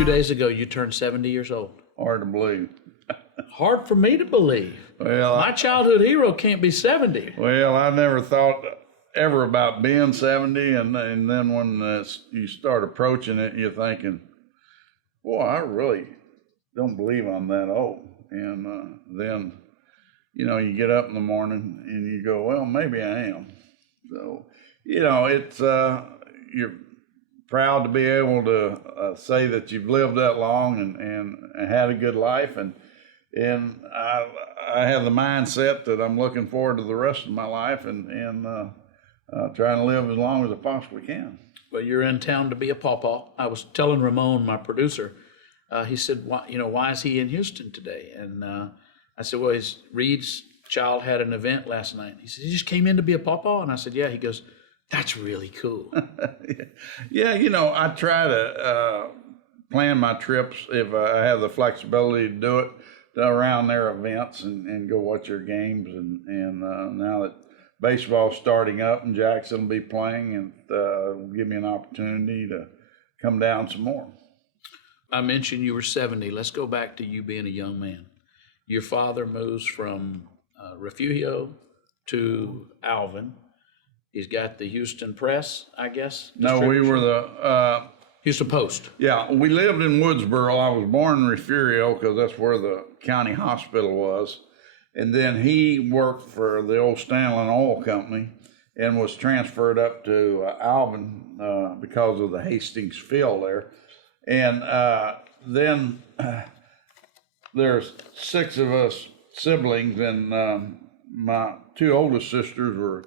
few days ago you turned 70 years old. Hard to believe. Hard for me to believe. Well, My childhood hero can't be 70. well, I never thought ever about being 70, and then when you start approaching it, you're thinking, boy, I really don't believe I'm that old. And then, you get up in the morning and you go, well, maybe I am. So, it's you're proud to be able to say that you've lived that long and had a good life, and I have the mindset that I'm looking forward to the rest of my life and trying to live as long as I possibly can. Well, you're in town to be a pawpaw. I was telling Ramon, my producer, he said, why is he in Houston today? And I said, well, Reed's child had an event last night. He said, he just came in to be a pawpaw? And I said, yeah. He goes, that's really cool. Yeah, I try to plan my trips if I have the flexibility to do it around their events and go watch their games. And now that baseball's starting up and Jackson will be playing, and will give me an opportunity to come down some more. I mentioned you were 70. Let's go back to you being a young man. Your father moves from Refugio to Alvin. He's got the Houston Press, I guess. No, we were the Houston Post. Yeah, we lived in Woodsboro. I was born in Refugio because that's where the county hospital was. And then he worked for the old Stanley Oil Company and was transferred up to Alvin because of the Hastings field there. And then there's 6 of us siblings, and my 2 oldest sisters were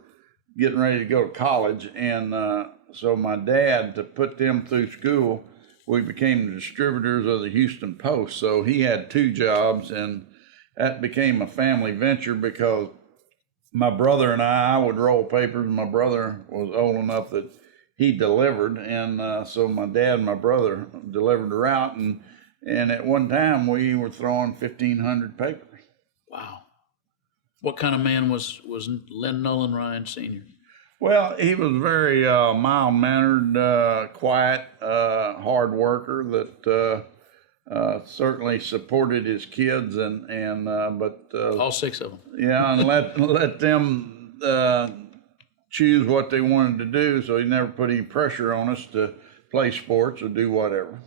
getting ready to go to college. And so my dad, to put them through school, we became the distributors of the Houston Post. So he had 2 jobs, and that became a family venture because my brother and I would roll papers. My brother was old enough that he delivered, and so my dad and my brother delivered the route, and at one time we were throwing 1,500 papers. Wow. What kind of man was Nolan Ryan Sr.? Well, he was very mild-mannered, quiet, hard worker that certainly supported his kids, but all 6 of them. Yeah, and let them choose what they wanted to do. So he never put any pressure on us to play sports or do whatever.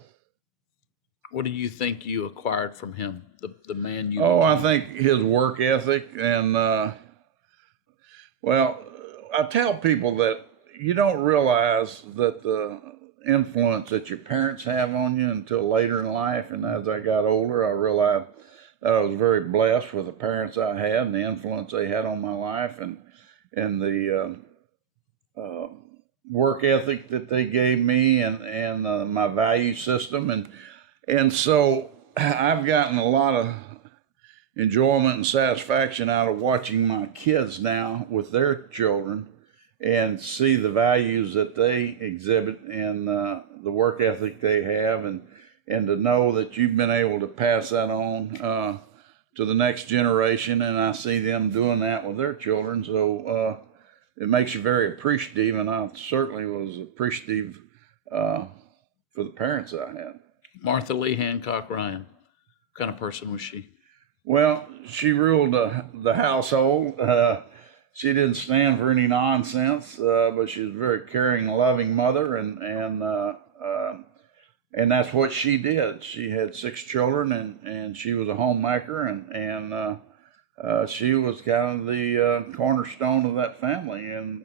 What do you think you acquired from him, the man you? Oh, I think his work ethic, and well, I tell people that you don't realize that the influence that your parents have on you until later in life. And as I got older, I realized that I was very blessed with the parents I had and the influence they had on my life, and the work ethic that they gave me, and my value system, and so I've gotten a lot of enjoyment and satisfaction out of watching my kids now with their children and see the values that they exhibit and the work ethic they have, and to know that you've been able to pass that on to the next generation, and I see them doing that with their children. So it makes you very appreciative, and I certainly was appreciative for the parents I had. Martha Lee Hancock Ryan, what kind of person was she? Well, she ruled the household. She didn't stand for any nonsense, but she was a very caring, loving mother, and that's what she did. She had 6 children, and she was a homemaker, and she was kind of the cornerstone of that family. And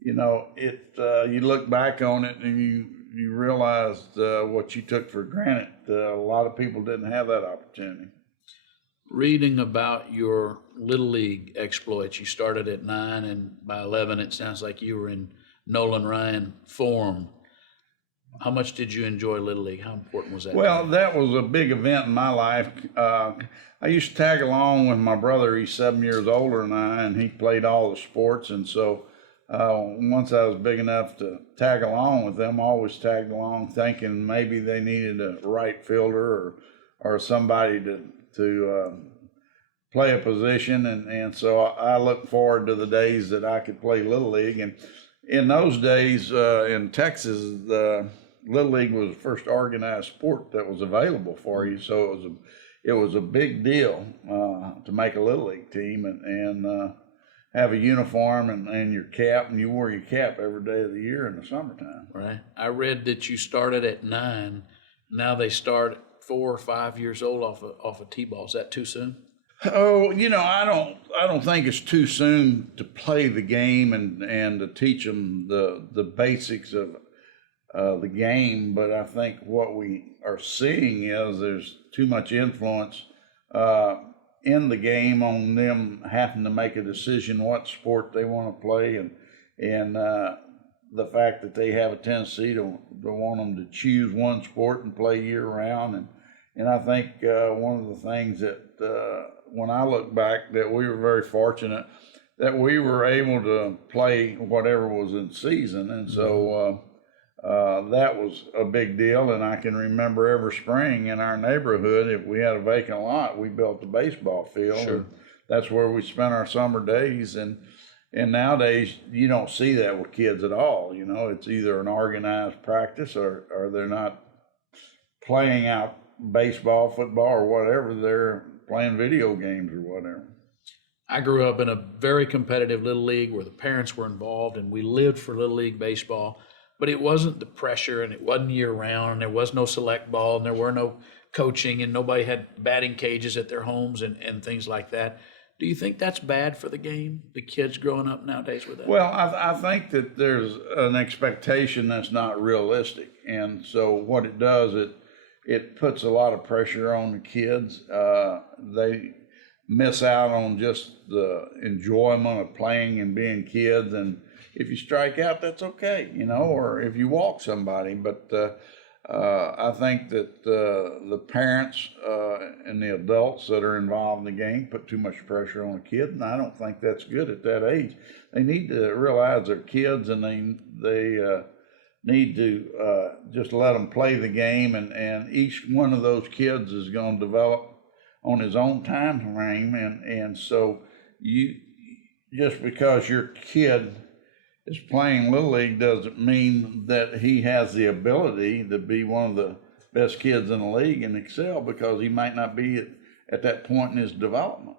you look back on it and you realized what you took for granted. A lot of people didn't have that opportunity. Reading about your Little League exploits, you started at 9, and by 11 it sounds like you were in Nolan Ryan form. How much did you enjoy Little League? How important was that? Well, that was a big event in my life. I used to tag along with my brother. He's 7 years older than I, and he played all the sports. And so once I was big enough to tag along with them, I always tagged along thinking maybe they needed a right fielder or somebody to play a position. And so I look forward to the days that I could play Little League. And in those days in Texas, Little League was the first organized sport that was available for you, so it was a big deal to make a Little League team and have a uniform and your cap, and you wore your cap every day of the year in the summertime. Right. I read that you started at 9. Now they start at 4 or 5 years old off a T-ball. Is that too soon? Oh, I don't think it's too soon to play the game and to teach them the basics of the game, but I think what we are seeing is there's too much influence in the game on them having to make a decision what sport they want to play, and the fact that they have a tendency to want them to choose one sport and play year round, and I think one of the things that when I look back, that we were very fortunate that we were able to play whatever was in season, and so that was a big deal. And I can remember every spring in our neighborhood, if we had a vacant lot, we built a baseball field. Sure. And that's where we spent our summer days, and nowadays you don't see that with kids at all. It's either an organized practice or they're not playing out baseball, football, or whatever. They're playing video games or whatever. I grew up in a very competitive Little League where the parents were involved, and we lived for Little League baseball. But it wasn't the pressure, and it wasn't year round, and there was no select ball, and there were no coaching, and nobody had batting cages at their homes and things like that. Do you think that's bad for the game, the kids growing up nowadays with that? Well, I think that there's an expectation that's not realistic. And so what it does, it puts a lot of pressure on the kids. They miss out on just the enjoyment of playing and being kids. And if you strike out, that's okay, or if you walk somebody. But I think that the parents and the adults that are involved in the game put too much pressure on a kid, and I don't think that's good at that age. They need to realize they're kids, and they need to just let them play the game, and each one of those kids is going to develop on his own time frame, and so you just because your kid is playing Little League doesn't mean that he has the ability to be one of the best kids in the league and excel, because he might not be at that point in his development.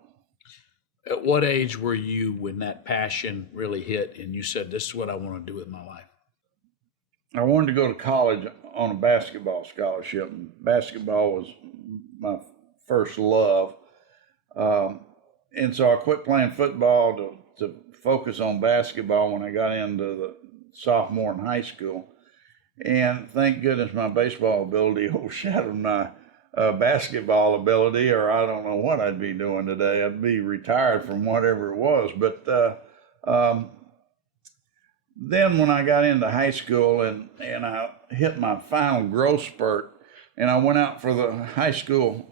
At what age were you when that passion really hit and you said, this is what I want to do with my life? I wanted to go to college on a basketball scholarship. Basketball was my first love. And so I quit playing football to focus on basketball when I got into the sophomore in high school. And thank goodness my baseball ability overshadowed my basketball ability, or I don't know what I'd be doing today. I'd be retired from whatever it was. But then when I got into high school and I hit my final growth spurt, and I went out for the high school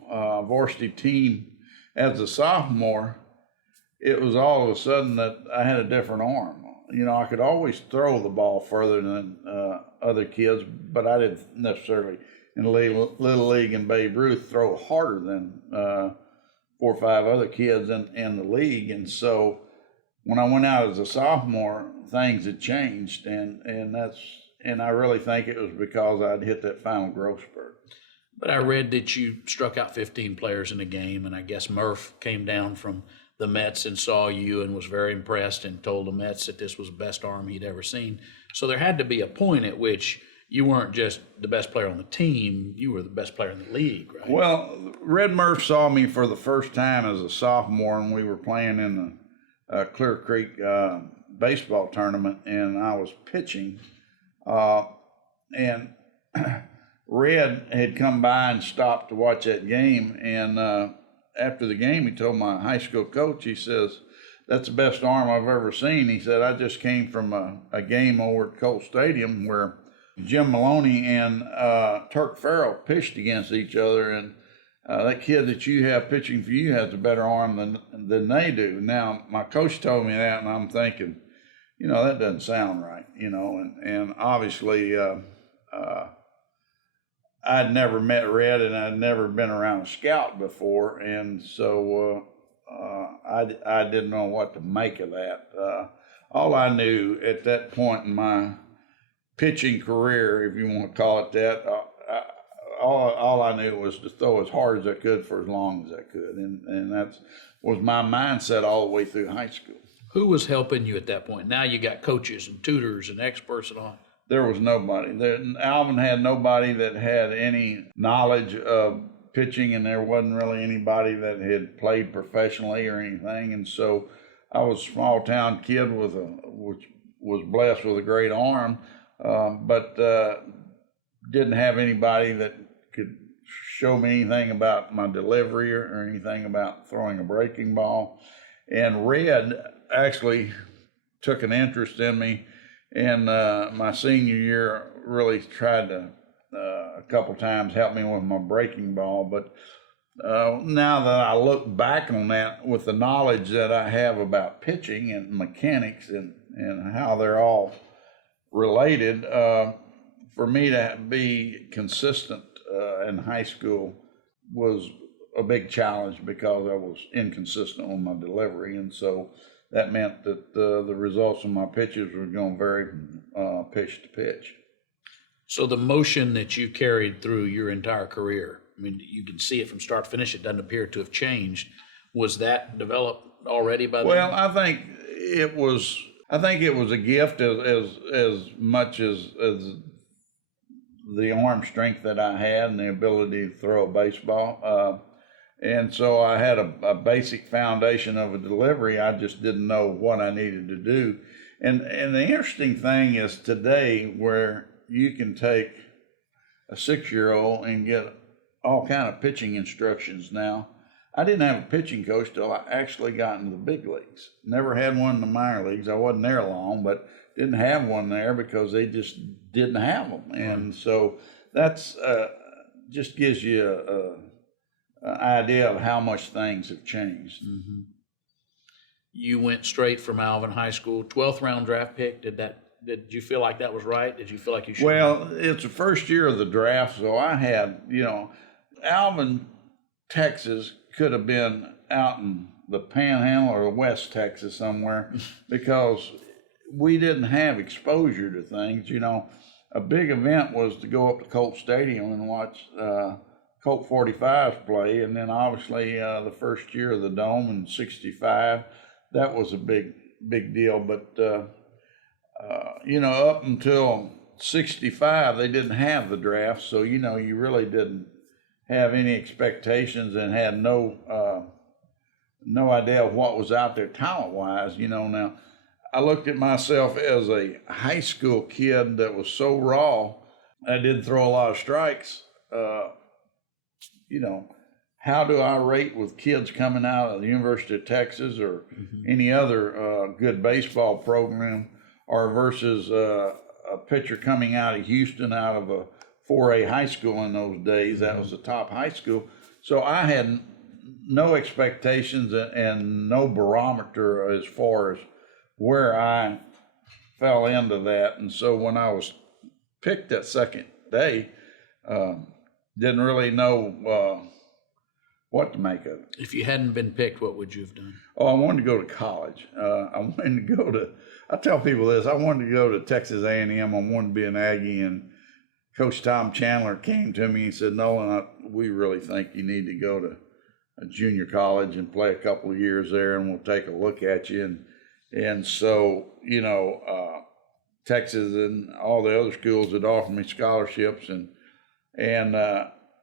varsity team as a sophomore, it was all of a sudden that I had a different arm. I could always throw the ball further than other kids, but I didn't necessarily, in Little League and Babe Ruth, throw harder than 4 or 5 other kids in the league. And so when I went out as a sophomore, things had changed, and I really think it was because I'd hit that final growth spurt. But I read that you struck out 15 players in a game, and I guess Murph came down from the Mets and saw you and was very impressed and told the Mets that this was the best arm he'd ever seen. So there had to be a point at which you weren't just the best player on the team, you were the best player in the league, right? Well, Red Murph saw me for the first time as a sophomore, and we were playing in the Clear Creek baseball tournament, and I was pitching. And Red had come by and stopped to watch that game, and after the game, he told my high school coach, he says, "That's the best arm I've ever seen." He said, "I just came from a game over at Cole Stadium where Jim Maloney and Turk Farrell pitched against each other, and that kid that you have pitching for you has a better arm than they do." Now, my coach told me that, and I'm thinking, that doesn't sound right, and obviously I'd never met Red, and I'd never been around a scout before, and so I didn't know what to make of that. All I knew at that point in my pitching career, if you want to call it that. All I knew was to throw as hard as I could for as long as I could, and that was my mindset all the way through high school. Who was helping you at that point? Now you got coaches and tutors and experts and all. There was nobody. Alvin had nobody that had any knowledge of pitching, and there wasn't really anybody that had played professionally or anything. And so I was a small town kid which was blessed with a great arm, but didn't have anybody that could show me anything about my delivery or anything about throwing a breaking ball. And Red actually took an interest in me, and my senior year really tried to a couple times help me with my breaking ball. But now that I look back on that with the knowledge that I have about pitching and mechanics and how they're all related, for me to be consistent in high school was a big challenge because I was inconsistent on my delivery, and so that meant that the results of my pitches were going to vary from pitch to pitch. So the motion that you carried through your entire career, I mean, you can see it from start to finish, it doesn't appear to have changed. Was that developed already by then? Well, I think it was a gift as much as the arm strength that I had and the ability to throw a baseball. And so I had a basic foundation of a delivery. I just didn't know what I needed to do. And the interesting thing is today, where you can take a 6-year-old and get all kind of pitching instructions now. I didn't have a pitching coach till I actually got into the big leagues. Never had one in the minor leagues. I wasn't there long, but didn't have one there because they just didn't have them. And so that's just gives you an idea of how much things have changed. Mm-hmm. You went straight from Alvin High School, 12th round draft pick. Did you feel like that was right? Did you feel like you should? Well, it's the first year of the draft, so I had, Alvin, Texas could have been out in the Panhandle or West Texas somewhere because we didn't have exposure to things. A big event was to go up to Colt Stadium and watch Colt 45s play, and then obviously the first year of the Dome in '65, that was a big deal. But up until '65, they didn't have the draft, so you really didn't have any expectations and had no idea of what was out there talent-wise. Now I looked at myself as a high school kid that was so raw. I did throw a lot of strikes. How do I rate with kids coming out of the University of Texas or any other good baseball program, or versus a pitcher coming out of Houston, out of a 4A high school in those days? That was the top high school. So I had no expectations and no barometer as far as where I fell into that. And so when I was picked that second day, didn't really know what to make of it. If you hadn't been picked, what would you have done? Oh, I wanted to go to college. I tell people this, I wanted to go to Texas A&M. I wanted to be an Aggie, and Coach Tom Chandler came to me and said, Nolan, we really think you need to go to a junior college and play a couple of years there, and we'll take a look at you. And so, Texas and all the other schools had offered me scholarships,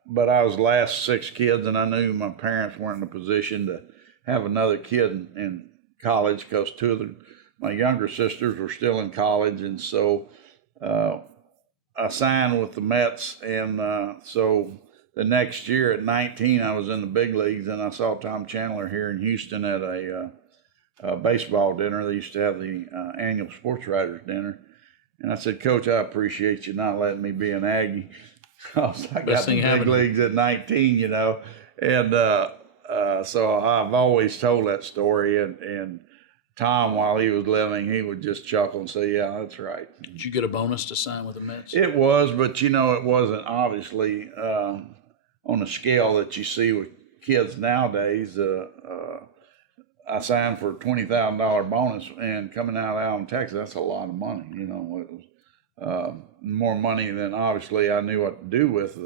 but I was the last 6 kids, and I knew my parents weren't in a position to have another kid in college because 2 of my younger sisters were still in college. And so I signed with the Mets, and so the next year at 19, I was in the big leagues, and I saw Tom Chandler here in Houston at a baseball dinner. They used to have the annual sports writers dinner. And I said, Coach, I appreciate you not letting me be an Aggie. I got the big leagues at 19, and so I've always told that story. And Tom, while he was living, he would just chuckle and say, yeah, that's right. Did you get a bonus to sign with the Mets? It was, but it wasn't obviously on a scale that you see with kids nowadays. I signed for a $20,000 bonus, and coming out of Allen, Texas, that's a lot of money. It was more money than obviously I knew what to do with.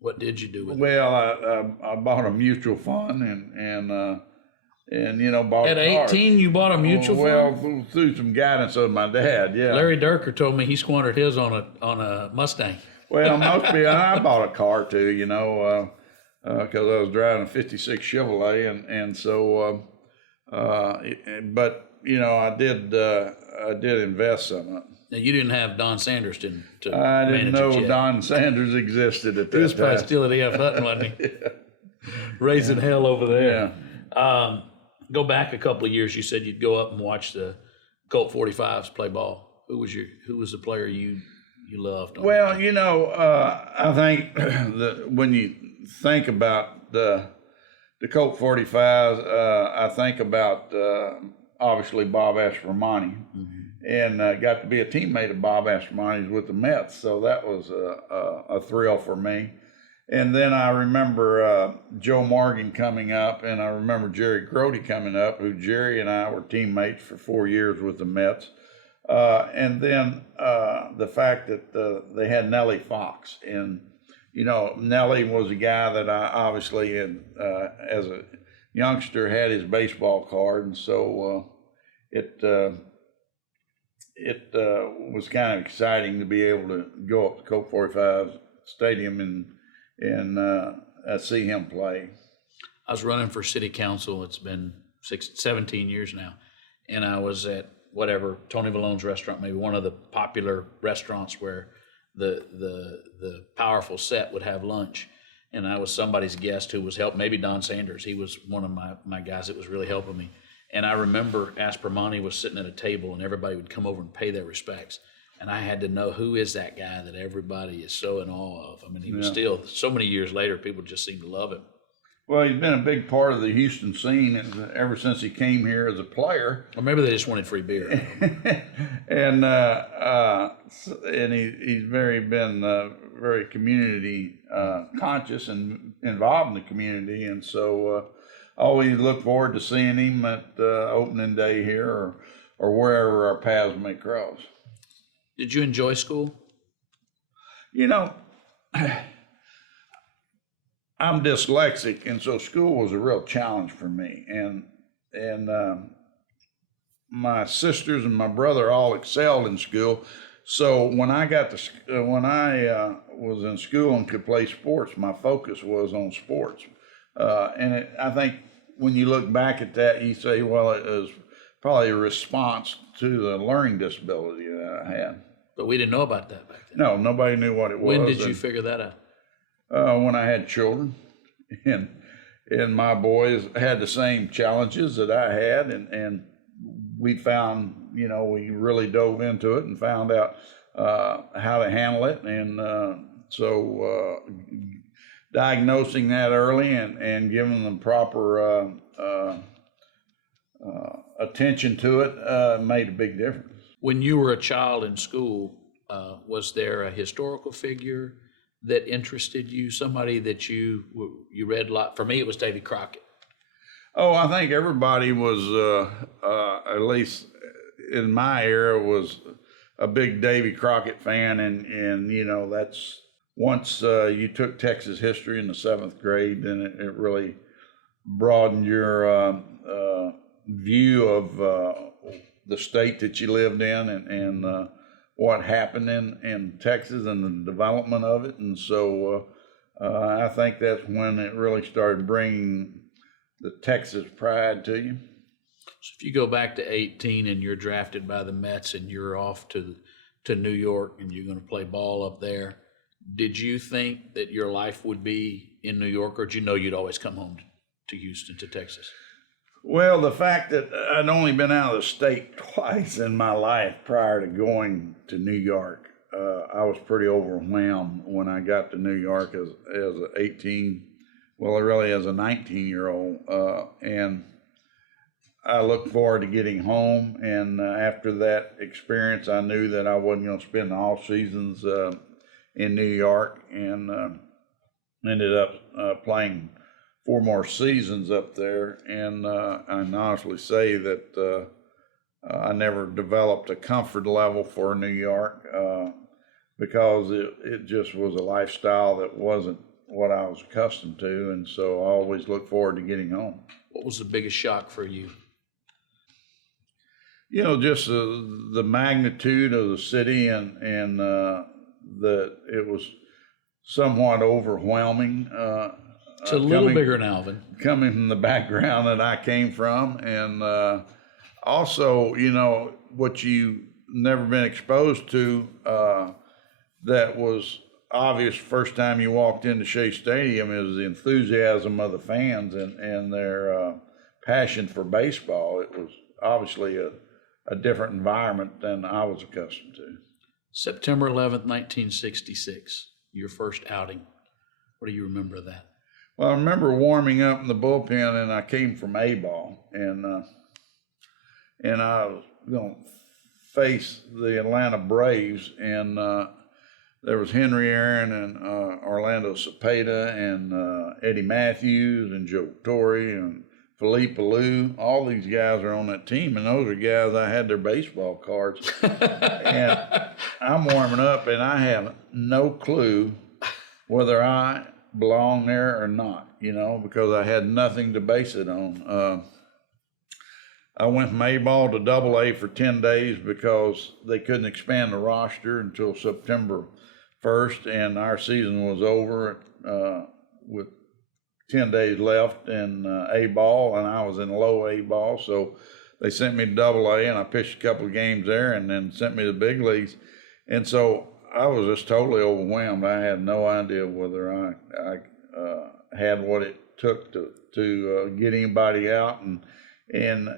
What did you do with it? Well, I bought a mutual fund and bought At cars. 18, you bought a mutual fund? Well, through some guidance of my dad, yeah. Larry Durker told me he squandered his on a Mustang. Well, mostly I bought a car too, because I was driving a '56 Chevrolet, and so, but I did invest some of it. Now, you didn't have Don Sanders to I didn't manage know it yet. Don Sanders existed at that He was probably time. still at E.F. Hutton, wasn't he? Raising hell over there. Yeah. Go back a couple of years. You said you'd go up and watch the Colt 45s play ball. Who was the player you loved? Well, I think that when you think about the Colt 45s, I think about obviously Bob Aspromonte, and got to be a teammate of Bob Aspromonte's with the Mets, so that was a thrill for me. And then I remember Joe Morgan coming up, and I remember Jerry Grody coming up, who Jerry and I were teammates for 4 years with the Mets. And then the fact that they had Nellie Fox, and Nellie was a guy that I obviously had, as a youngster, had his baseball card, and so it was kind of exciting to be able to go up to Colt 45 Stadium and see him play. I was running for city council. It's been 17 years now, and I was at Tony Vallone's restaurant, maybe one of the popular restaurants where the powerful set would have lunch, and I was somebody's guest who was helping. Maybe Don Sanders. He was one of my guys that was really helping me. And I remember Aspromonte was sitting at a table, and everybody would come over and pay their respects. And I had to know, who is that guy that everybody is so in awe of? I mean, he was still, so many years later, people just seem to love him. Well, he's been a big part of the Houston scene ever since he came here as a player. Or maybe they just wanted free beer. and he's been very community conscious and involved in the community. And so always look forward to seeing him at opening day here or wherever our paths may cross. Did you enjoy school? I'm dyslexic, and so school was a real challenge for me. And my sisters and my brother all excelled in school. So when I was in school and could play sports, my focus was on sports. I think when you look back at that, you say, well, it was probably a response to the learning disability that I had. But we didn't know about that back then. No, nobody knew what it was. When did you figure that out? When I had children, and my boys had the same challenges that I had, and we found, we really dove into it and found out how to handle it, and so diagnosing that early and giving them proper attention to it made a big difference. When you were a child in school, was there a historical figure that interested you? Somebody that you read a lot? For me, it was Davy Crockett. Oh, I think everybody was, at least in my era, was a big Davy Crockett fan, and that's once you took Texas history in the 7th grade, then it really broadened your view of the state that you lived in and what happened in Texas and the development of it. And so I think that's when it really started bringing the Texas pride to you. So if you go back to 18 and you're drafted by the Mets and you're off to New York and you're going to play ball up there, did you think that your life would be in New York, or did you know you'd always come home to Houston, to Texas? Well, the fact that I'd only been out of the state twice in my life prior to going to New York, I was pretty overwhelmed when I got to New York as an 18, well, really as a 19-year-old, and I looked forward to getting home. And after that experience, I knew that I wasn't going to spend all seasons in New York, and ended up playing 4 more seasons up there, and I can honestly say that I never developed a comfort level for New York because it just was a lifestyle that wasn't what I was accustomed to, and so I always look forward to getting home. What was the biggest shock for you? You know, just the magnitude of the city and that it was somewhat overwhelming. It's a little bigger than Alvin. Coming from the background that I came from, and also, you know, what you never been exposed to that was obvious first time you walked into Shea Stadium is the enthusiasm of the fans and their passion for baseball. It was obviously a different environment than I was accustomed to. September 11th, 1966, your first outing. What do you remember of that? Well, I remember warming up in the bullpen, and I came from A-ball, and I was going to face the Atlanta Braves, and there was Henry Aaron and Orlando Cepeda and Eddie Matthews and Joe Torre and Philippe Alou. All these guys are on that team, and those are guys I had their baseball cards. And I'm warming up, and I have no clue whether I belong there or not, you know, because I had nothing to base it on. I went from A-ball to AA for 10 days because they couldn't expand the roster until September 1st, and our season was over with 10 days left in A-ball, and I was in low A-ball, so they sent me to AA, and I pitched a couple of games there, and then sent me to the big leagues. And so I was just totally overwhelmed. I had no idea whether I had what it took to get anybody out, and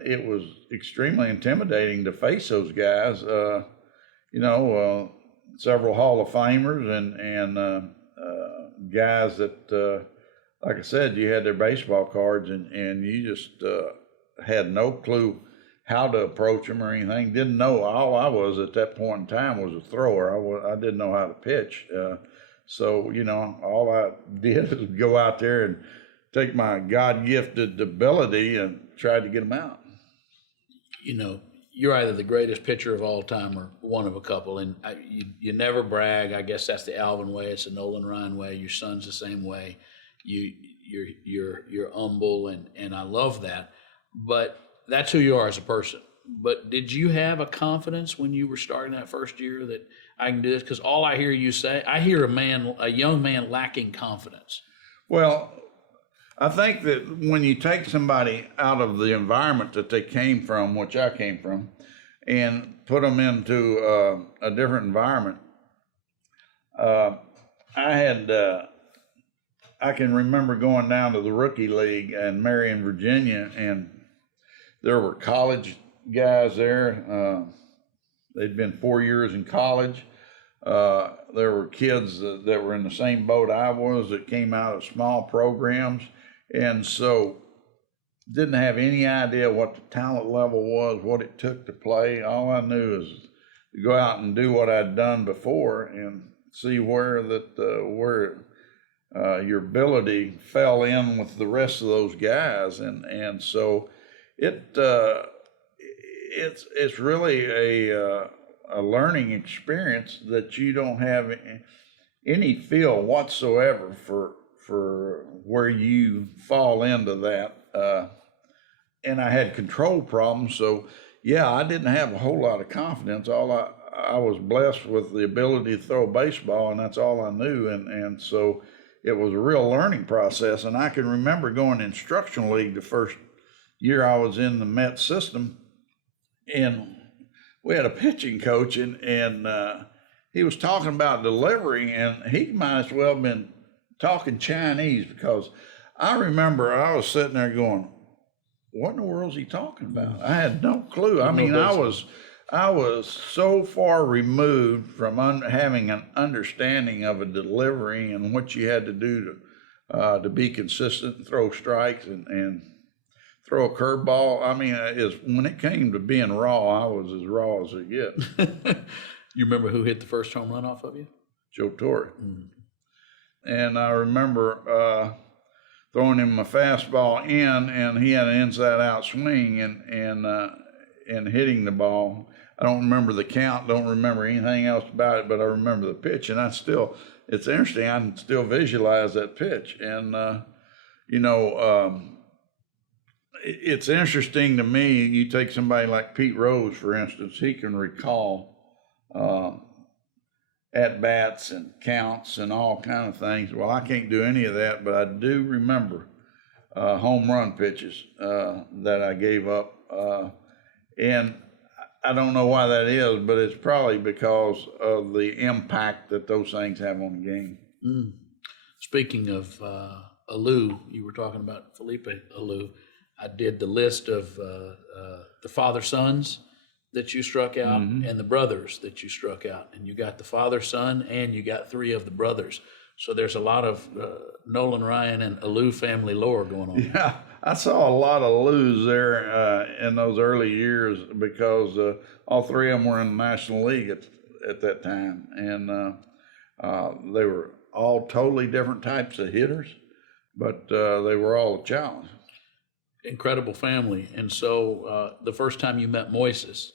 it was extremely intimidating to face those guys. You know, several Hall of Famers and guys that, like I said, you had their baseball cards, and you just had no clue how to approach them or anything. Didn't know. All I was at that point in time was a thrower. I didn't know how to pitch. So, you know, all I did was go out there and take my God-gifted ability and try to get them out. You know, you're either the greatest pitcher of all time or one of a couple, and you never brag. I guess that's the Alvin way. It's the Nolan Ryan way. Your son's the same way. You're humble, and I love that. But that's who you are as a person. But did you have a confidence when you were starting that first year that I can do this? Because all I hear you say, I hear a young man lacking confidence. Well, I think that when you take somebody out of the environment that they came from, which I came from, and put them into a different environment, I can remember going down to the rookie league in Marion, Virginia, and there were college guys there. They'd been 4 years in college. There were kids that were in the same boat I was that came out of small programs, and so didn't have any idea what the talent level was, what it took to play. All I knew is to go out and do what I'd done before and see where your ability fell in with the rest of those guys, and so it's really a learning experience that you don't have any feel whatsoever for where you fall into that. And I had control problems, so yeah, I didn't have a whole lot of confidence. I was blessed with the ability to throw a baseball, and that's all I knew, and so it was a real learning process. And I can remember going to instructional league the first year I was in the Met system, and we had a pitching coach, and he was talking about delivery, and he might as well have been talking Chinese, because I remember I was sitting there going, what in the world is he talking about? I had no clue. I mean, I was so far removed from having an understanding of a delivery and what you had to do to be consistent and throw strikes and throw a curveball. I mean, when it came to being raw, I was as raw as it gets. You remember who hit the first home run off of you? Joe Torre. Mm. And I remember throwing him a fastball in, and he had an inside-out swing, and and hitting the ball. I don't remember the count, don't remember anything else about it, but I remember the pitch, and it's interesting, I can still visualize that pitch. And, it's interesting to me, you take somebody like Pete Rose, for instance, he can recall at-bats and counts and all kind of things. Well, I can't do any of that, but I do remember home run pitches that I gave up. And I don't know why that is, but it's probably because of the impact that those things have on the game. Speaking of Alou, you were talking about Felipe Alou. I did the list of the father-sons that you struck out and the brothers that you struck out. And you got the father, son, and you got 3 of the brothers. So there's a lot of Nolan, Ryan, and Alou family lore going on. Yeah, I saw a lot of Alous there in those early years because all 3 of them were in the National League at that time. And they were all totally different types of hitters, but they were all a challenge. Incredible family. And so the first time you met Moises,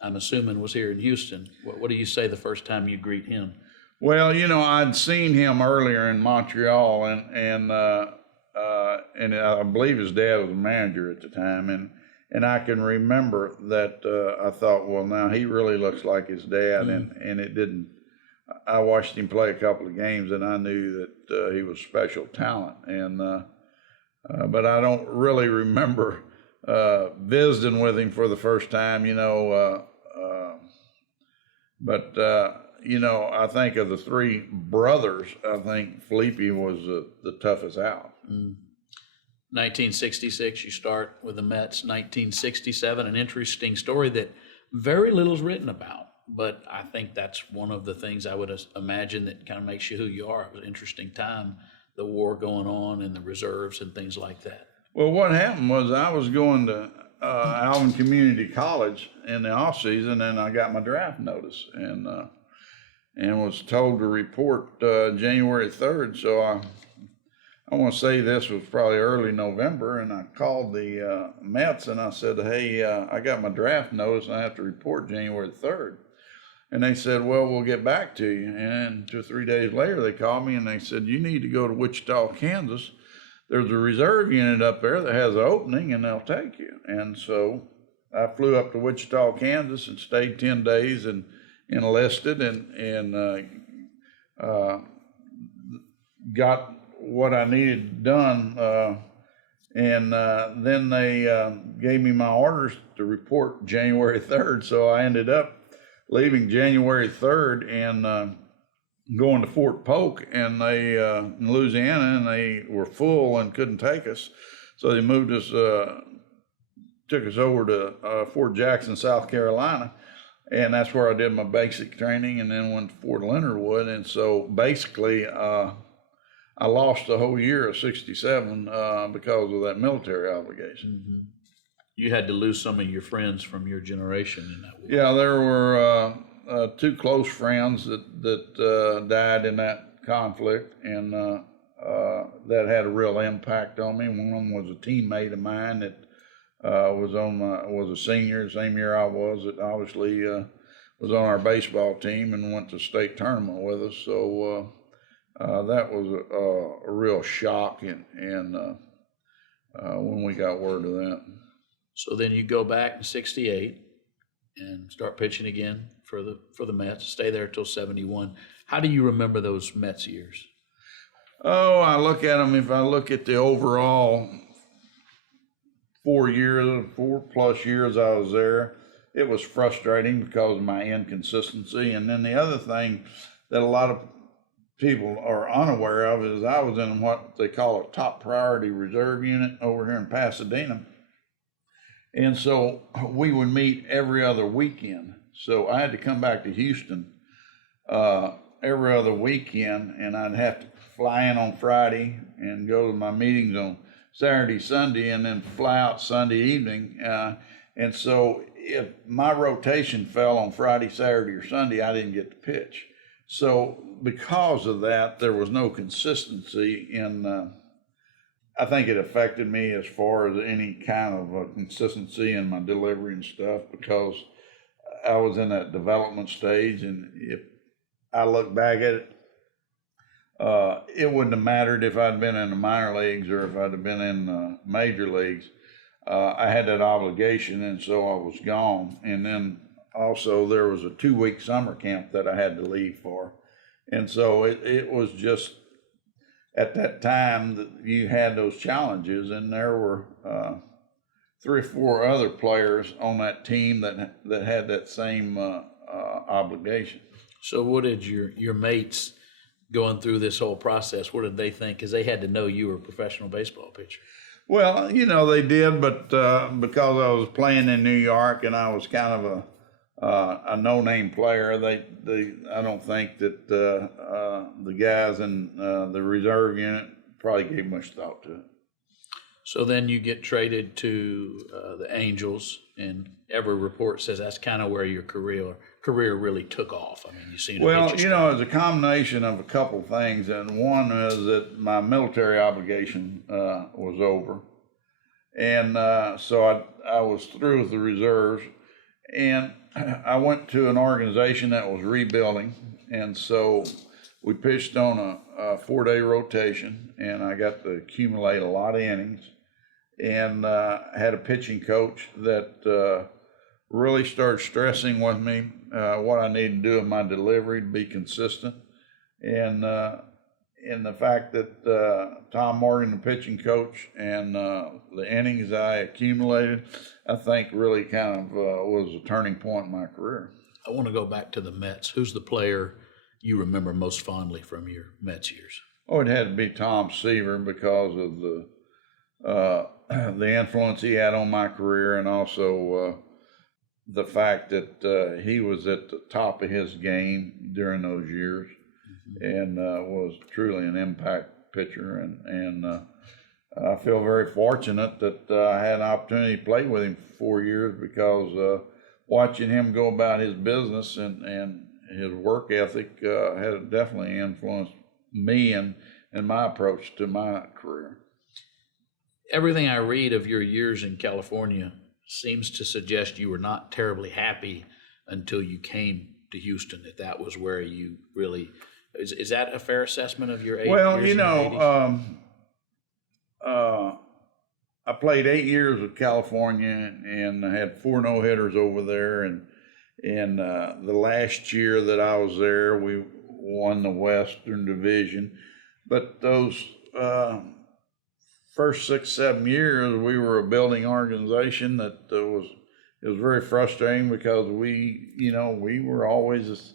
I'm assuming, was here in Houston. What do you say the first time you greet him? Well, I'd seen him earlier in Montreal, and I believe his dad was a manager at the time, and I can remember that I thought, well, now he really looks like his dad, and it didn't. I watched him play a couple of games, and I knew that he was special talent, and but I don't really remember visiting with him for the first time, but I think of the 3 brothers, I think Felipe was the toughest out. 1966, you start with the Mets. 1967, an interesting story that very little is written about, but I think that's one of the things I would imagine that kind of makes you who you are. It was an interesting time, the war going on and the reserves and things like that. Well, what happened was I was going to Alvin Community College in the off season, and I got my draft notice, and was told to report January 3rd. So I want to say this was probably early November, and I called the Mets and I said, hey, I got my draft notice and I have to report January 3rd. And they said, well, we'll get back to you. And 2 or 3 days later, they called me and they said, you need to go to Wichita, Kansas. There's a reserve unit up there that has an opening and they'll take you. And so I flew up to Wichita, Kansas and stayed 10 days and enlisted and got what I needed done. And then they gave me my orders to report January 3rd. So I ended up leaving January 3rd and going to Fort Polk, and they in Louisiana, and they were full and couldn't take us, so they moved us, took us over to Fort Jackson, South Carolina, and that's where I did my basic training, and then went to Fort Leonard Wood. And so basically, I lost the whole year of '67 because of that military obligation. Mm-hmm. You had to lose some of your friends from your generation in that war. Yeah, there were 2 close friends that died in that conflict, and that had a real impact on me. One of them was a teammate of mine that was a senior the same year I was. That obviously was on our baseball team and went to state tournament with us. So that was a real shock, and when we got word of that. So then you go back in '68 and start pitching again for the Mets. Stay there till '71. How do you remember those Mets years? Oh, I look at them. If I look at the overall 4+ years I was there, it was frustrating because of my inconsistency. And then the other thing that a lot of people are unaware of is I was in what they call a top priority reserve unit over here in Pasadena. And so we would meet every other weekend. So I had to come back to Houston every other weekend, and I'd have to fly in on Friday and go to my meetings on Saturday, Sunday, and then fly out Sunday evening. And so if my rotation fell on Friday, Saturday, or Sunday, I didn't get to pitch. So because of that, there was no consistency in I think it affected me as far as any kind of consistency in my delivery and stuff, because I was in that development stage, and if I look back at it, it wouldn't have mattered if I'd been in the minor leagues or if I'd have been in major leagues. I had that obligation, and so I was gone. And then also there was a 2-week summer camp that I had to leave for. And so it was just at that time that you had those challenges, and there were 3 or 4 other players on that team that had that same obligation. So what did your mates going through this whole process, what did they think? Because they had to know you were a professional baseball pitcher. Well, they did, but because I was playing in New York and I was kind of a no-name player, I don't think that the guys in the reserve unit probably gave much thought to it. So then you get traded to the Angels, and every report says that's kind of where your career really took off. I mean, you seem to Well, hit your stride. it's a combination of a couple things, and one is that my military obligation was over, and so I was through with the reserves, and I went to an organization that was rebuilding, and so we pitched on a 4-day rotation, and I got to accumulate a lot of innings, and had a pitching coach that really started stressing with me what I needed to do with my delivery to be consistent, and the fact that Tom Morgan, the pitching coach, and the innings I accumulated, I think really kind of was a turning point in my career. I want to go back to the Mets. Who's the player you remember most fondly from your Mets years? Oh, it had to be Tom Seaver because of the influence he had on my career, and also the fact that he was at the top of his game during those years, and was truly an impact pitcher. And I feel very fortunate that I had an opportunity to play with him for 4 years, because watching him go about his business and his work ethic had definitely influenced me and my approach to my career. Everything I read of your years in California seems to suggest you were not terribly happy until you came to Houston, that was where you really, is that a fair assessment of your 8 Well, years in the 80s? I played 8 years with California, and I had 4 no-hitters over there, and the last year that I was there, we won the Western Division. But those first 6, 7 years, we were a building organization that it was very frustrating, because we were always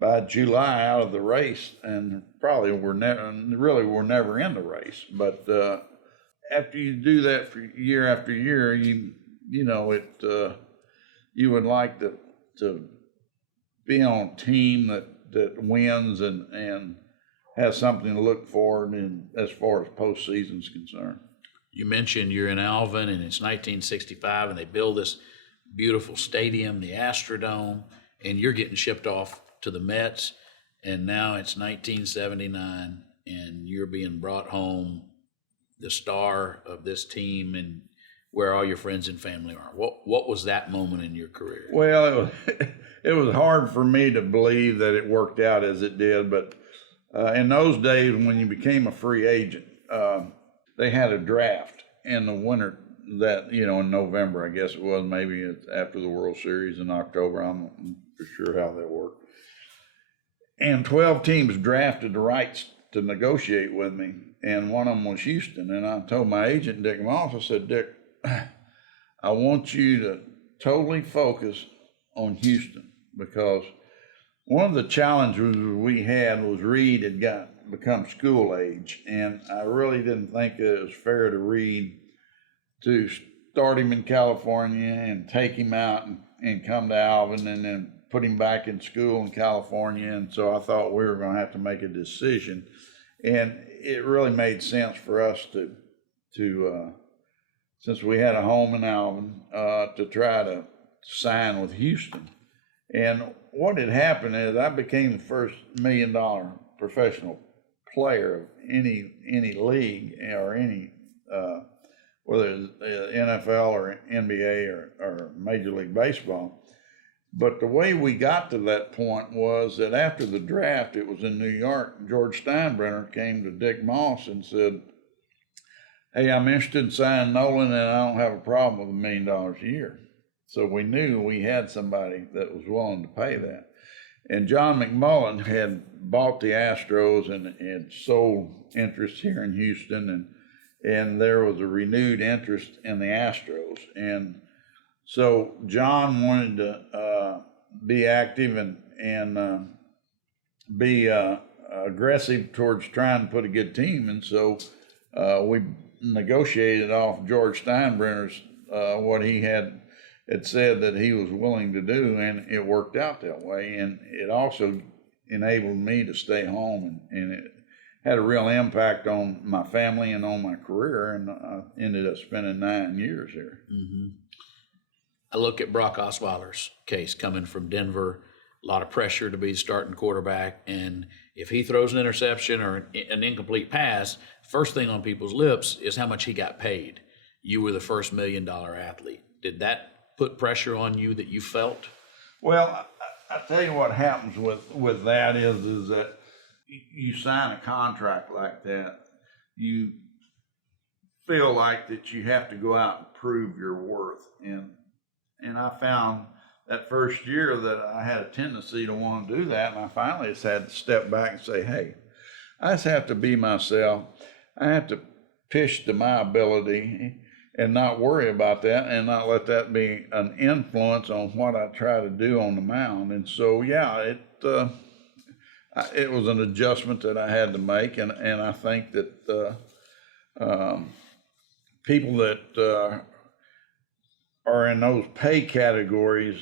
by July out of the race, and probably were never in the race. But after you do that for year after year, you would like to be on a team that wins and has something to look forward in as far as postseason is concerned. You mentioned you're in Alvin, and it's 1965, and they build this beautiful stadium, the Astrodome, and you're getting shipped off to the Mets, and now it's 1979, and you're being brought home, the star of this team, and where all your friends and family are. What was that moment in your career? Well, it was hard for me to believe that it worked out as it did, but in those days when you became a free agent, they had a draft in the winter that, in November, I guess it was, maybe it's after the World Series in October. I'm not for sure how that worked. And 12 teams drafted the rights to negotiate with me, and one of them was Houston. And I told my agent, Dick Moss, I said, Dick, I want you to totally focus on Houston, because one of the challenges we had was Reed had become school age, and I really didn't think it was fair to Reed to start him in California and take him out and come to Alvin and then put him back in school in California. And so I thought we were going to have to make a decision, and it really made sense for us to since we had a home in Alvin, to try to sign with Houston. And what had happened is I became the first $1 million professional player of any league or any whether it's NFL or NBA or Major League Baseball. But the way we got to that point was that after the draft, it was in New York, George Steinbrenner came to Dick Moss and said, hey, I'm interested in signing Nolan, and I don't have a problem with $1 million a year. So we knew we had somebody that was willing to pay that. And John McMullen had bought the Astros and had sold interest here in Houston, and there was a renewed interest in the Astros. And so John wanted to be active and be aggressive towards trying to put a good team. And so we negotiated off George Steinbrenner's what he had said that he was willing to do, and it worked out that way. And it also enabled me to stay home, and it had a real impact on my family and on my career, and I ended up spending 9 years here. Mm-hmm. I look at Brock Osweiler's case coming from Denver, a lot of pressure to be the starting quarterback, and if he throws an interception or an incomplete pass, first thing on people's lips is how much he got paid. You were the first $1 million athlete. Did that put pressure on you that you felt? Well, I tell you what happens with that is that you sign a contract like that, you feel like that you have to go out and prove your worth. And I found that first year that I had a tendency to want to do that, and I finally just had to step back and say, hey, I just have to be myself. I have to pitch to my ability and not worry about that and not let that be an influence on what I try to do on the mound. And so, yeah, it was an adjustment that I had to make, and I think that people that are in those pay categories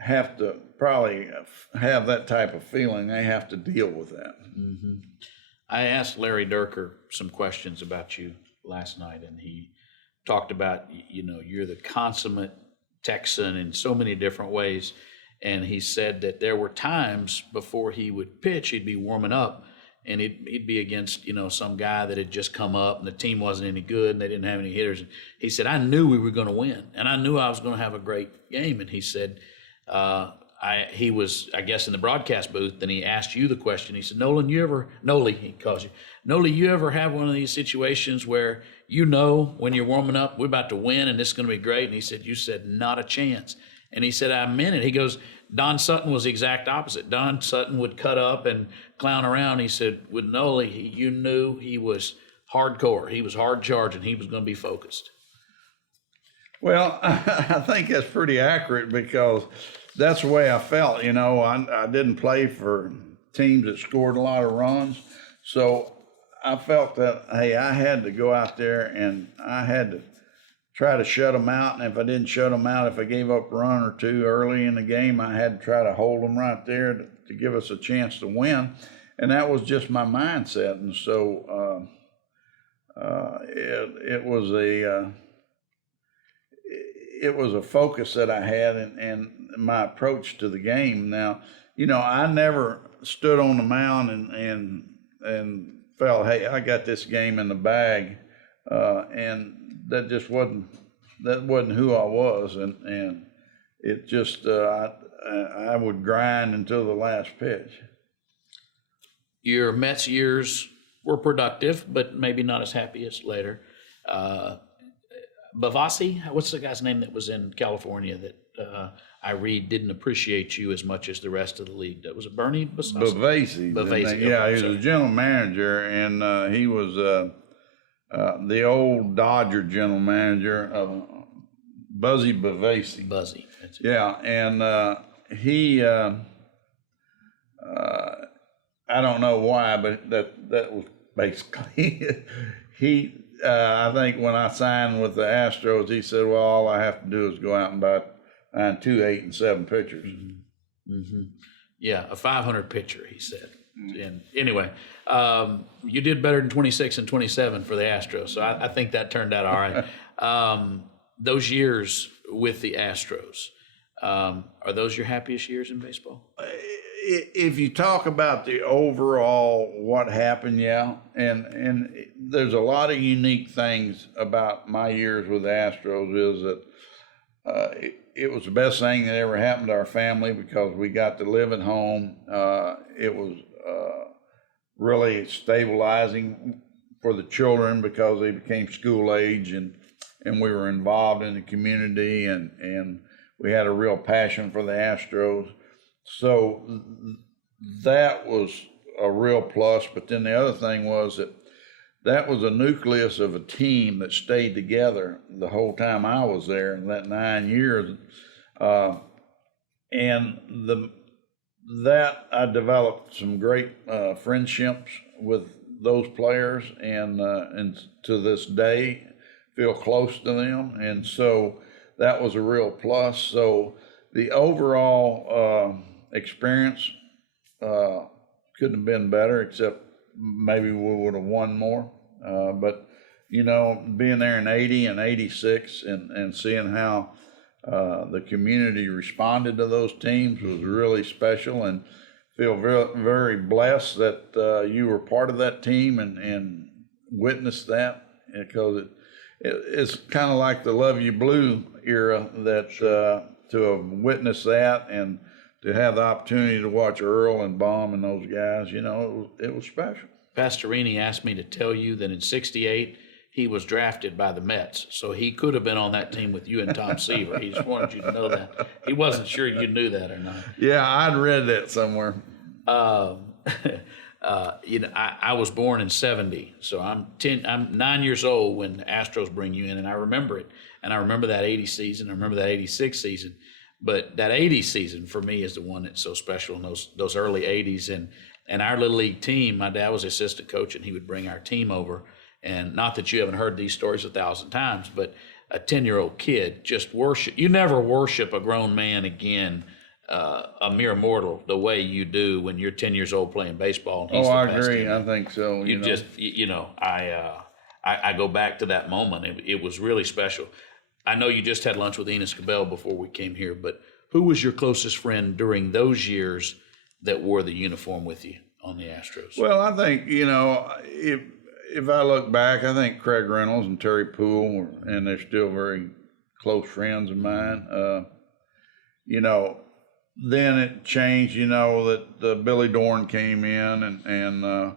have to probably have that type of feeling. They have to deal with that. Mm-hmm. I asked Larry Durker some questions about you last night, and he talked about, you're the consummate Texan in so many different ways. And he said that there were times before he would pitch, he'd be warming up, and he'd be against, some guy that had just come up and the team wasn't any good and they didn't have any hitters. And he said, I knew we were going to win, and I knew I was going to have a great game. And he said, he was, I guess, in the broadcast booth, and he asked you the question. He said, Nolan, Noli, he calls you, Noli, you ever have one of these situations where when you're warming up, we're about to win and this is going to be great? And he said, you said, not a chance. And he said, I meant it. He goes, Don Sutton was the exact opposite. Don Sutton would cut up and clown around. He said, with Noli, you knew he was hardcore. He was hard charging. He was going to be focused. Well, I think that's pretty accurate because that's the way I felt. I didn't play for teams that scored a lot of runs. So I felt that, hey, I had to go out there and I had to try to shut them out. And if I didn't shut them out, if I gave up a run or two early in the game, I had to try to hold them right there to give us a chance to win. And that was just my mindset. And so it was a focus that I had and my approach to the game. Now, I never stood on the mound and felt, hey, I got this game in the bag. And that just wasn't who I was. And it just, I would grind until the last pitch. Your Mets years were productive, but maybe not as happy as later. Bavasi, what's the guy's name that was in California that I read didn't appreciate you as much as the rest of the league? That was it Bernie Bavasi. Bavasi. Yeah, he was a general manager, and he was the old Dodger general manager, Buzzy Bavasi. Buzzy. That's it. Yeah, and he, I don't know why, but that was basically he. I think when I signed with the Astros, he said, well, all I have to do is go out and buy 2, 8, and 7 pitchers. Mm-hmm. Mm-hmm. Yeah, a 500 pitcher, he said. Mm-hmm. And anyway, you did better than 26 and 27 for the Astros, so I think that turned out all right. Those years with the Astros, are those your happiest years in baseball? if you talk about the overall what happened, yeah, and there's a lot of unique things about my years with the Astros is that it was the best thing that ever happened to our family because we got to live at home. It was really stabilizing for the children because they became school age and we were involved in the community and we had a real passion for the Astros. So that was a real plus. But then the other thing was that was a nucleus of a team that stayed together the whole time I was there in that 9 years. That I developed some great friendships with those players and to this day feel close to them. And so that was a real plus. So the overall experience couldn't have been better, except maybe we would have won more. But, being there in 80 and 86 and seeing how the community responded to those teams was really special, and feel very, very blessed that you were part of that team and witnessed that, because it's kind of like the Love You Blue era that to have witnessed that and to have the opportunity to watch Earl and Baum and those guys, it was special. Pastorini asked me to tell you that in '68 he was drafted by the Mets, so he could have been on that team with you and Tom Seaver. He just wanted you to know that. He wasn't sure you knew that or not. Yeah, I'd read that somewhere. I was born in '70, so I'm 9 years old when the Astros bring you in, and I remember it. And I remember that '80 season. I remember that '86 season. But that '80 season for me is the one that's so special in those early '80s. And our little league team, my dad was assistant coach, and he would bring our team over. And not that you haven't heard these stories 1,000 times, but a 10-year-old kid just worship. You never worship a grown man again, a mere mortal, the way you do when you're 10 years old playing baseball. And he's I agree. I think so. I go back to that moment. It was really special. I know you just had lunch with Enos Cabell before we came here, but who was your closest friend during those years that wore the uniform with you on the Astros? Well, I think, if I look back, I think Craig Reynolds and Terry Poole, and they're still very close friends of mine. Then it changed, that Billy Dorn came in and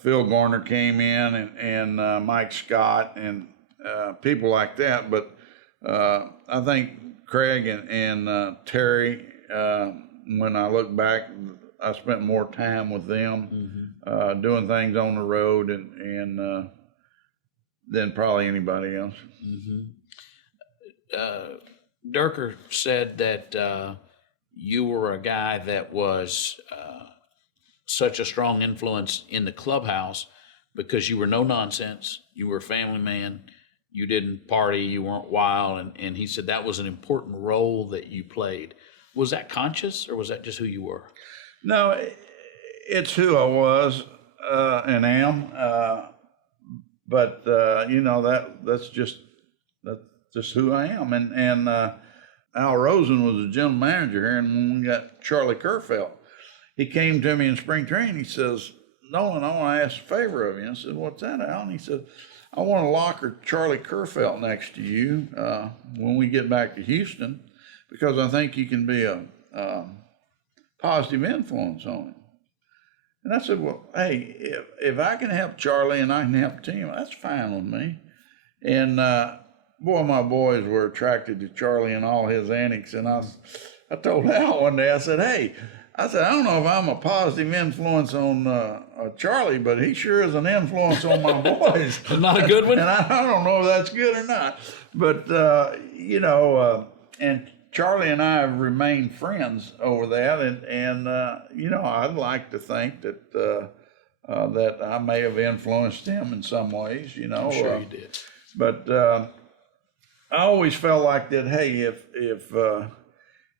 Phil Garner came in and Mike Scott and people like that. But I think Craig and Terry, when I look back, I spent more time with them, doing things on the road and than probably anybody else. Durker said that you were a guy that was such a strong influence in the clubhouse because you were no nonsense, you were a family man, you didn't party, you weren't wild, and he said that was an important role that you played. Was that conscious, or was that just who you were? No, it's who I was and am, but that's just who I am. And Al Rosen was the general manager here, and when we got Charlie Kerfeld, he came to me in spring training. He says, "Nolan, I want to ask a favor of you." I said, "What's that, Al?" And he said, "I want to locker Charlie Kerfeld next to you when we get back to Houston, because I think you can be a positive influence on him." And I said, "Well, hey, if I can help Charlie and I can help the team, that's fine with me." And boy, my boys were attracted to Charlie and all his antics. And I told Al one day, I said, I don't know if I'm a positive influence on Charlie, but he sure is an influence on my boys. Not a good one? And I don't know if that's good or not. But, and Charlie and I have remained friends over that. And I'd like to think that that I may have influenced him in some ways, I'm sure you did. But I always felt like that, hey, if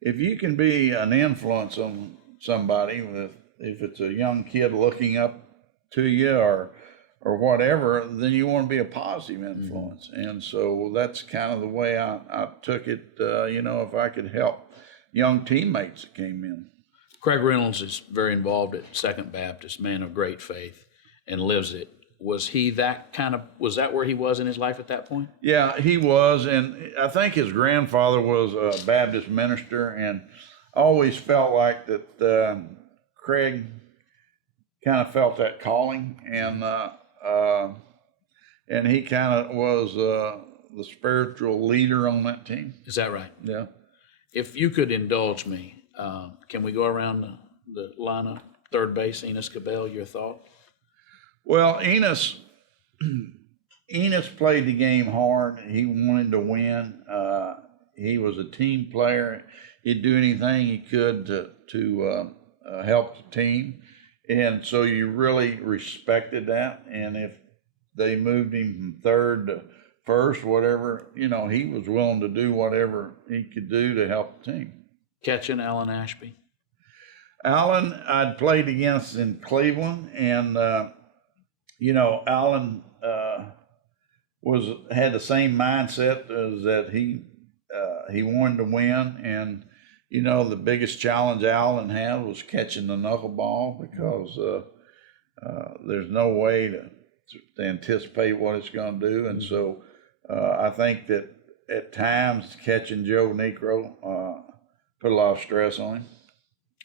you can be an influence on somebody, if it's a young kid looking up to you or whatever, then you want to be a positive influence. And so that's kind of the way I took it, if I could help young teammates that came in. Craig Reynolds is very involved at Second Baptist, man of great faith, and lives it. Was that where he was in his life at that point? Yeah, he was, and I think his grandfather was a Baptist minister, and I always felt like that Craig kind of felt that calling, and he kind of was the spiritual leader on that team. Is that right? Yeah. If you could indulge me, can we go around the lineup? Third base, Enos Cabell, your thought? Well, Enos played the game hard. He wanted to win. He was a team player. He'd do anything he could to help the team, and so you really respected that. And if they moved him from third to first, whatever, he was willing to do whatever he could do to help the team. Catching Alan Ashby. Alan, I'd played against in Cleveland, and Alan had the same mindset as that he wanted to win, and the biggest challenge Alan had was catching the knuckleball, because there's no way to anticipate what it's going to do, and so I think that at times catching Joe Necro put a lot of stress on him.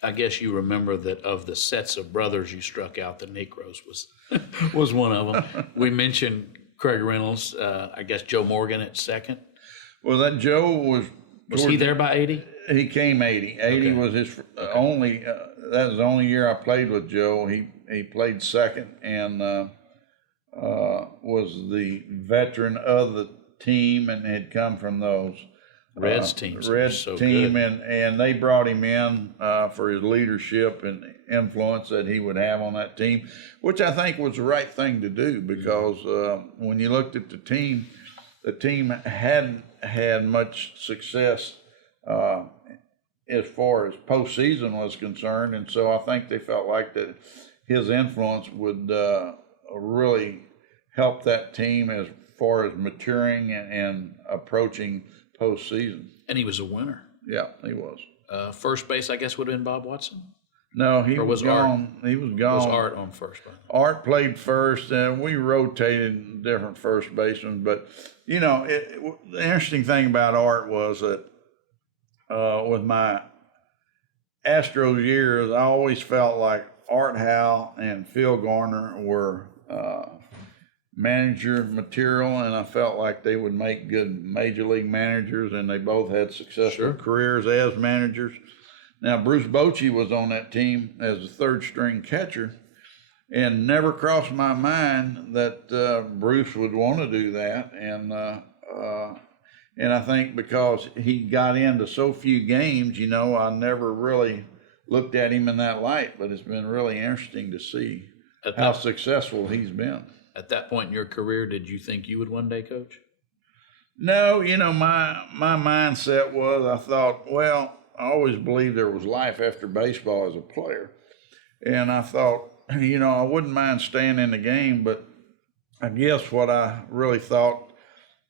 I guess you remember that of the sets of brothers you struck out, the Necros was one of them. We mentioned Craig Reynolds. I guess Joe Morgan at second. Well, that Joe was he there by 80? He came 80. 80 was his only. That was the only year I played with Joe. He played second and was the veteran of the team and had come from those Reds teams. Reds so team, good. and they brought him in for his leadership and influence that he would have on that team, which I think was the right thing to do, because when you looked at the team hadn't had much success as far as postseason was concerned, and so I think they felt like that his influence would really help that team as far as maturing and approaching postseason. And he was a winner. Yeah, he was. First base, I guess, would have been Bob Watson? No, he was gone. Art? He was gone. Was Art on first base? Art played first, and we rotated different first basemen. But, the interesting thing about Art was that with my Astros years, I always felt like Art Howe and Phil Garner were manager material, and I felt like they would make good major league managers, and they both had successful careers as managers. Now, Bruce Bochy was on that team as a third string catcher, and never crossed my mind that Bruce would want to do that. And I think because he got into so few games, I never really looked at him in that light, but it's been really interesting to see how successful he's been. At that point in your career, did you think you would one day coach? No, my mindset was, I thought, well, I always believed there was life after baseball as a player. And I thought, I wouldn't mind staying in the game, but I guess what I really thought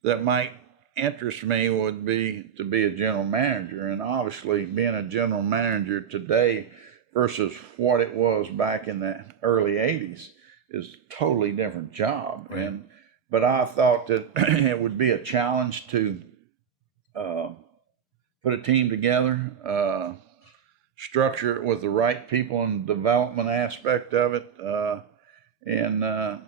that might interest me would be to be a general manager. And obviously being a general manager today versus what it was back in the early 80s is a totally different job. Right. But I thought that it would be a challenge to put a team together, structure it with the right people and the development aspect of it. And I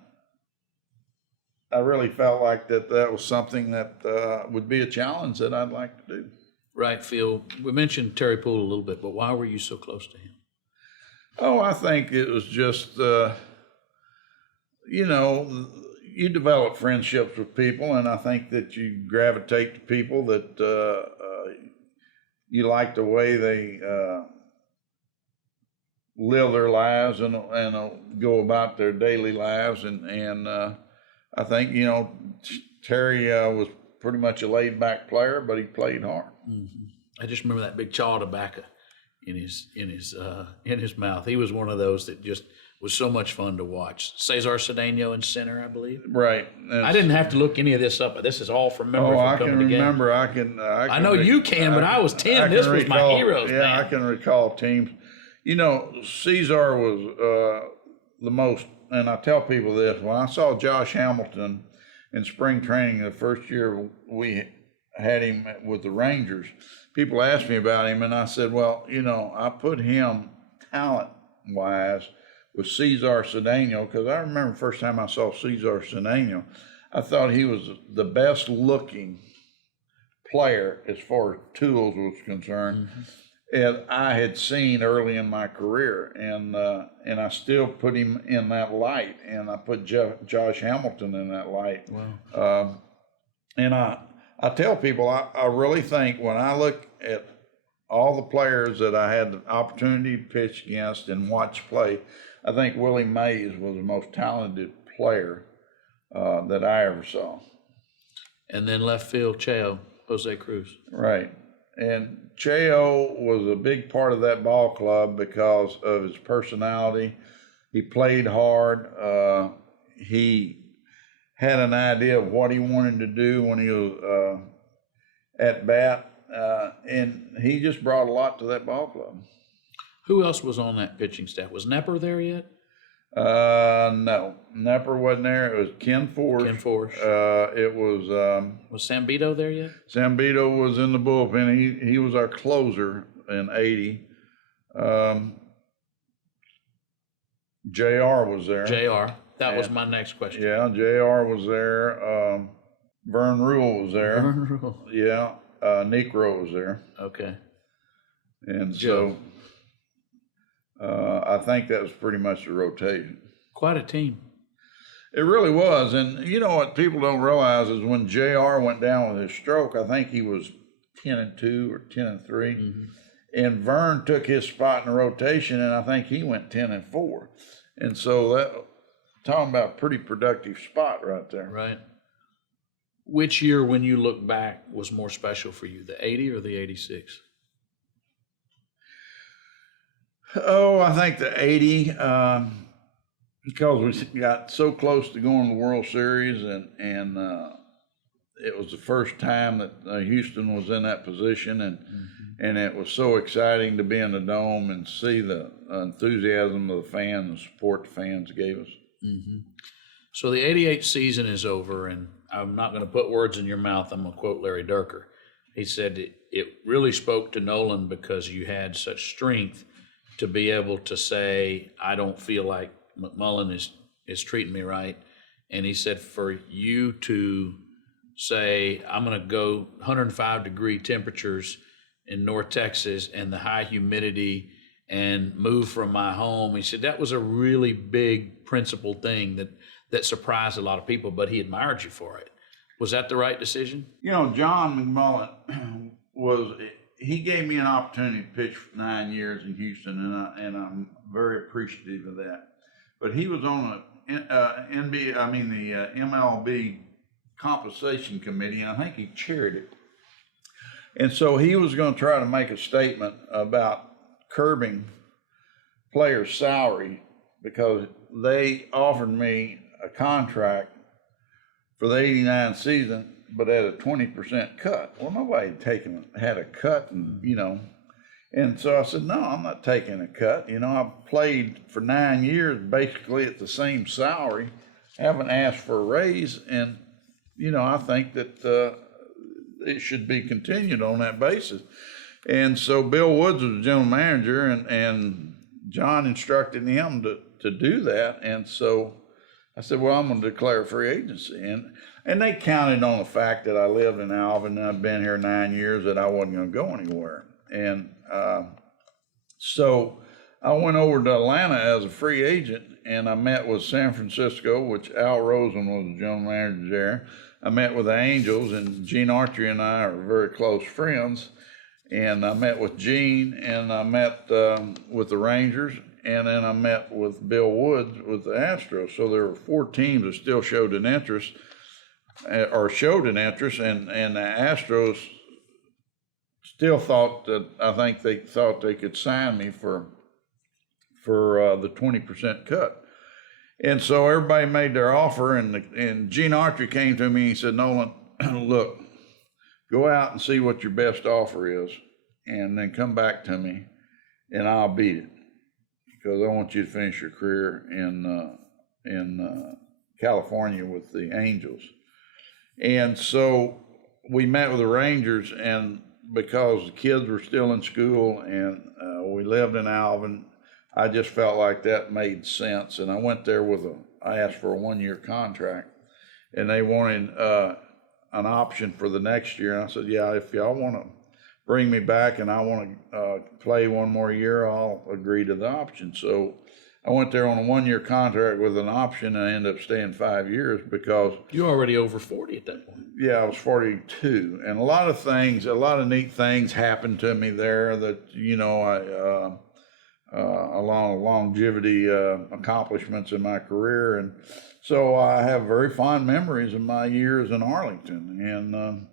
really felt like that was something that would be a challenge that I'd like to do. Right, Phil. We mentioned Terry Poole a little bit, but why were you so close to him? Oh, I think it was just, you develop friendships with people, and I think that you gravitate to people that you like the way they live their lives and go about their daily lives. And I think, Terry was pretty much a laid-back player, but he played hard. Mm-hmm. I just remember that big chaw of tobacco in his mouth. He was one of those that just was so much fun to watch. Cesar Cedeno in center, I believe. Right. I didn't have to look any of this up, but this is all from memory. I can remember. I know you can, but I was 10. This was my heroes, man. I can recall teams. You know, Caesar was the most, and I tell people this, when I saw Josh Hamilton in spring training the first year we had him with the Rangers, people asked me about him, and I said, well, you know, I put him talent-wise with Cesar Cedeno, because I remember the first time I saw Cesar Cedeno, I thought he was the best looking player as far as tools was concerned. And I had seen early in my career, and I still put him in that light, and I put Josh Hamilton in that light. Wow. And I tell people, I really think when I look at all the players that I had the opportunity to pitch against and watch play, I think Willie Mays was the most talented player that I ever saw. And then left field, Cheo, Jose Cruz. Right. And Cheo was a big part of that ball club because of his personality. He played hard. He had an idea of what he wanted to do when he was at bat. And he just brought a lot to that ball club. Who else was on that pitching staff? Was Nepper there yet? No, Nepper wasn't there. It was Ken Force. Ken Force. It was Was Sambito there yet? Sambito was in the bullpen. He was our closer in '80. JR was there. JR. That was my next question. Yeah, JR was there. Vern Rule was there. Vern Rule. Yeah, Necro was there. Okay. And Joe. so I think that was pretty much the rotation. Quite a team. It really was. And you know what people don't realize is when JR went down with his stroke, I think he was 10-2 or 10-3. Mm-hmm. And Vern took his spot in the rotation, and I think he went 10-4. And so that, talking about a pretty productive spot right there. Right. Which year, when you look back, was more special for you, the 80 or the 86? Oh, I think the 80, because we got so close to going to the World Series, and it was the first time that Houston was in that position, and it was so exciting to be in the Dome and see the enthusiasm of the fans and support the fans gave us. Mm-hmm. So the 88 season is over, and I'm not going to put words in your mouth. I'm going to quote Larry Durker. He said it really spoke to Nolan because you had such strength to be able to say, I don't feel like McMullen is treating me right. And he said, for you to say, I'm going to go 105-degree temperatures in North Texas and the high humidity and move from my home. He said that was a really big principled thing that surprised a lot of people, but he admired you for it. Was that the right decision? You know, John McMullen he gave me an opportunity to pitch for 9 years in Houston, and I'm very appreciative of that. But he was on the MLB compensation committee, and I think he chaired it. And so he was going to try to make a statement about curbing players' salary because they offered me a contract for the '89 season, but at a 20% cut. Well, nobody had a cut, and so I said, no, I'm not taking a cut. I've played for 9 years basically at the same salary, haven't asked for a raise, and I think that it should be continued on that basis. And so Bill Woods was the general manager, and John instructed him to do that. And so I said, well, I'm going to declare free agency. And they counted on the fact that I lived in Alvin and I'd been here 9 years, that I wasn't going to go anywhere. And so I went over to Atlanta as a free agent, and I met with San Francisco, which Al Rosen was the general manager there. I met with the Angels, and Gene Autry and I are very close friends. And I met with Gene, and I met with the Rangers, and then I met with Bill Woods with the Astros. So there were 4 teams that still showed an interest, and the Astros still thought that, I think they thought they could sign me for the 20% cut. And so everybody made their offer, and Gene Autry came to me and he said, Nolan, look, go out and see what your best offer is, and then come back to me, and I'll beat it. because I want you to finish your career in California with the Angels. And so we met with the Rangers, and because the kids were still in school and we lived in Alvin, I just felt like that made sense. And I went there I asked for a 1-year contract, and they wanted an option for the next year. And I said, yeah, if y'all want to bring me back and I want to play 1 more year, I'll agree to the option. So I went there on a 1-year contract with an option, and I ended up staying 5 years because You're already over 40 at that point. yeah, I was 42, and a lot of neat things happened to me there that, along longevity accomplishments in my career. And so I have very fond memories of my years in Arlington,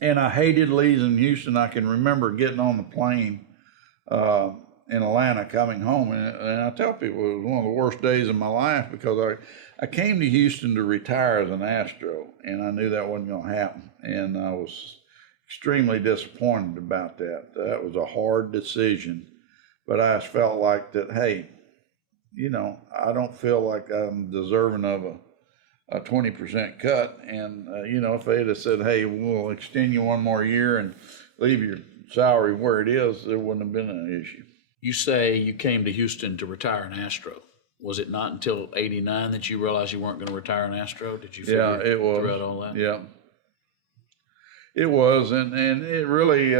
and I hated leaving Houston. I can remember getting on the plane in Atlanta coming home, and I tell people it was one of the worst days of my life because I came to Houston to retire as an Astro, and I knew that wasn't going to happen, and I was extremely disappointed about that. That was a hard decision, but I just felt like that, hey, I don't feel like I'm deserving of a 20% cut, and if they had said, hey, we'll extend you 1 more year and leave your salary where it is, there wouldn't have been an issue. You say you came to Houston to retire an Astro. Was it not until '89 that you realized you weren't going to retire an Astro? Did you figure Yeah, it was. throughout all that? Yeah, it was, and it really,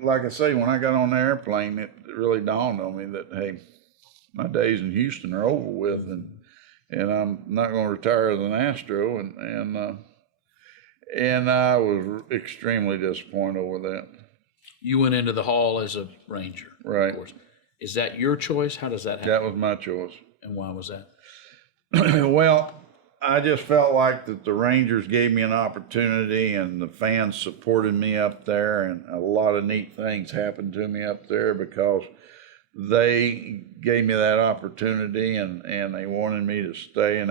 like I say, when I got on the airplane, it really dawned on me that, hey, my days in Houston are over with, and I'm not going to retire as an Astro, and I was extremely disappointed over that. You went into the Hall as a Ranger, Right. Of course. Is that your choice? How does that happen? That was my choice. And why was that? Well, I just felt like that the Rangers gave me an opportunity, and the fans supported me up there, and a lot of neat things happened to me up there because they gave me that opportunity, and they wanted me to stay, and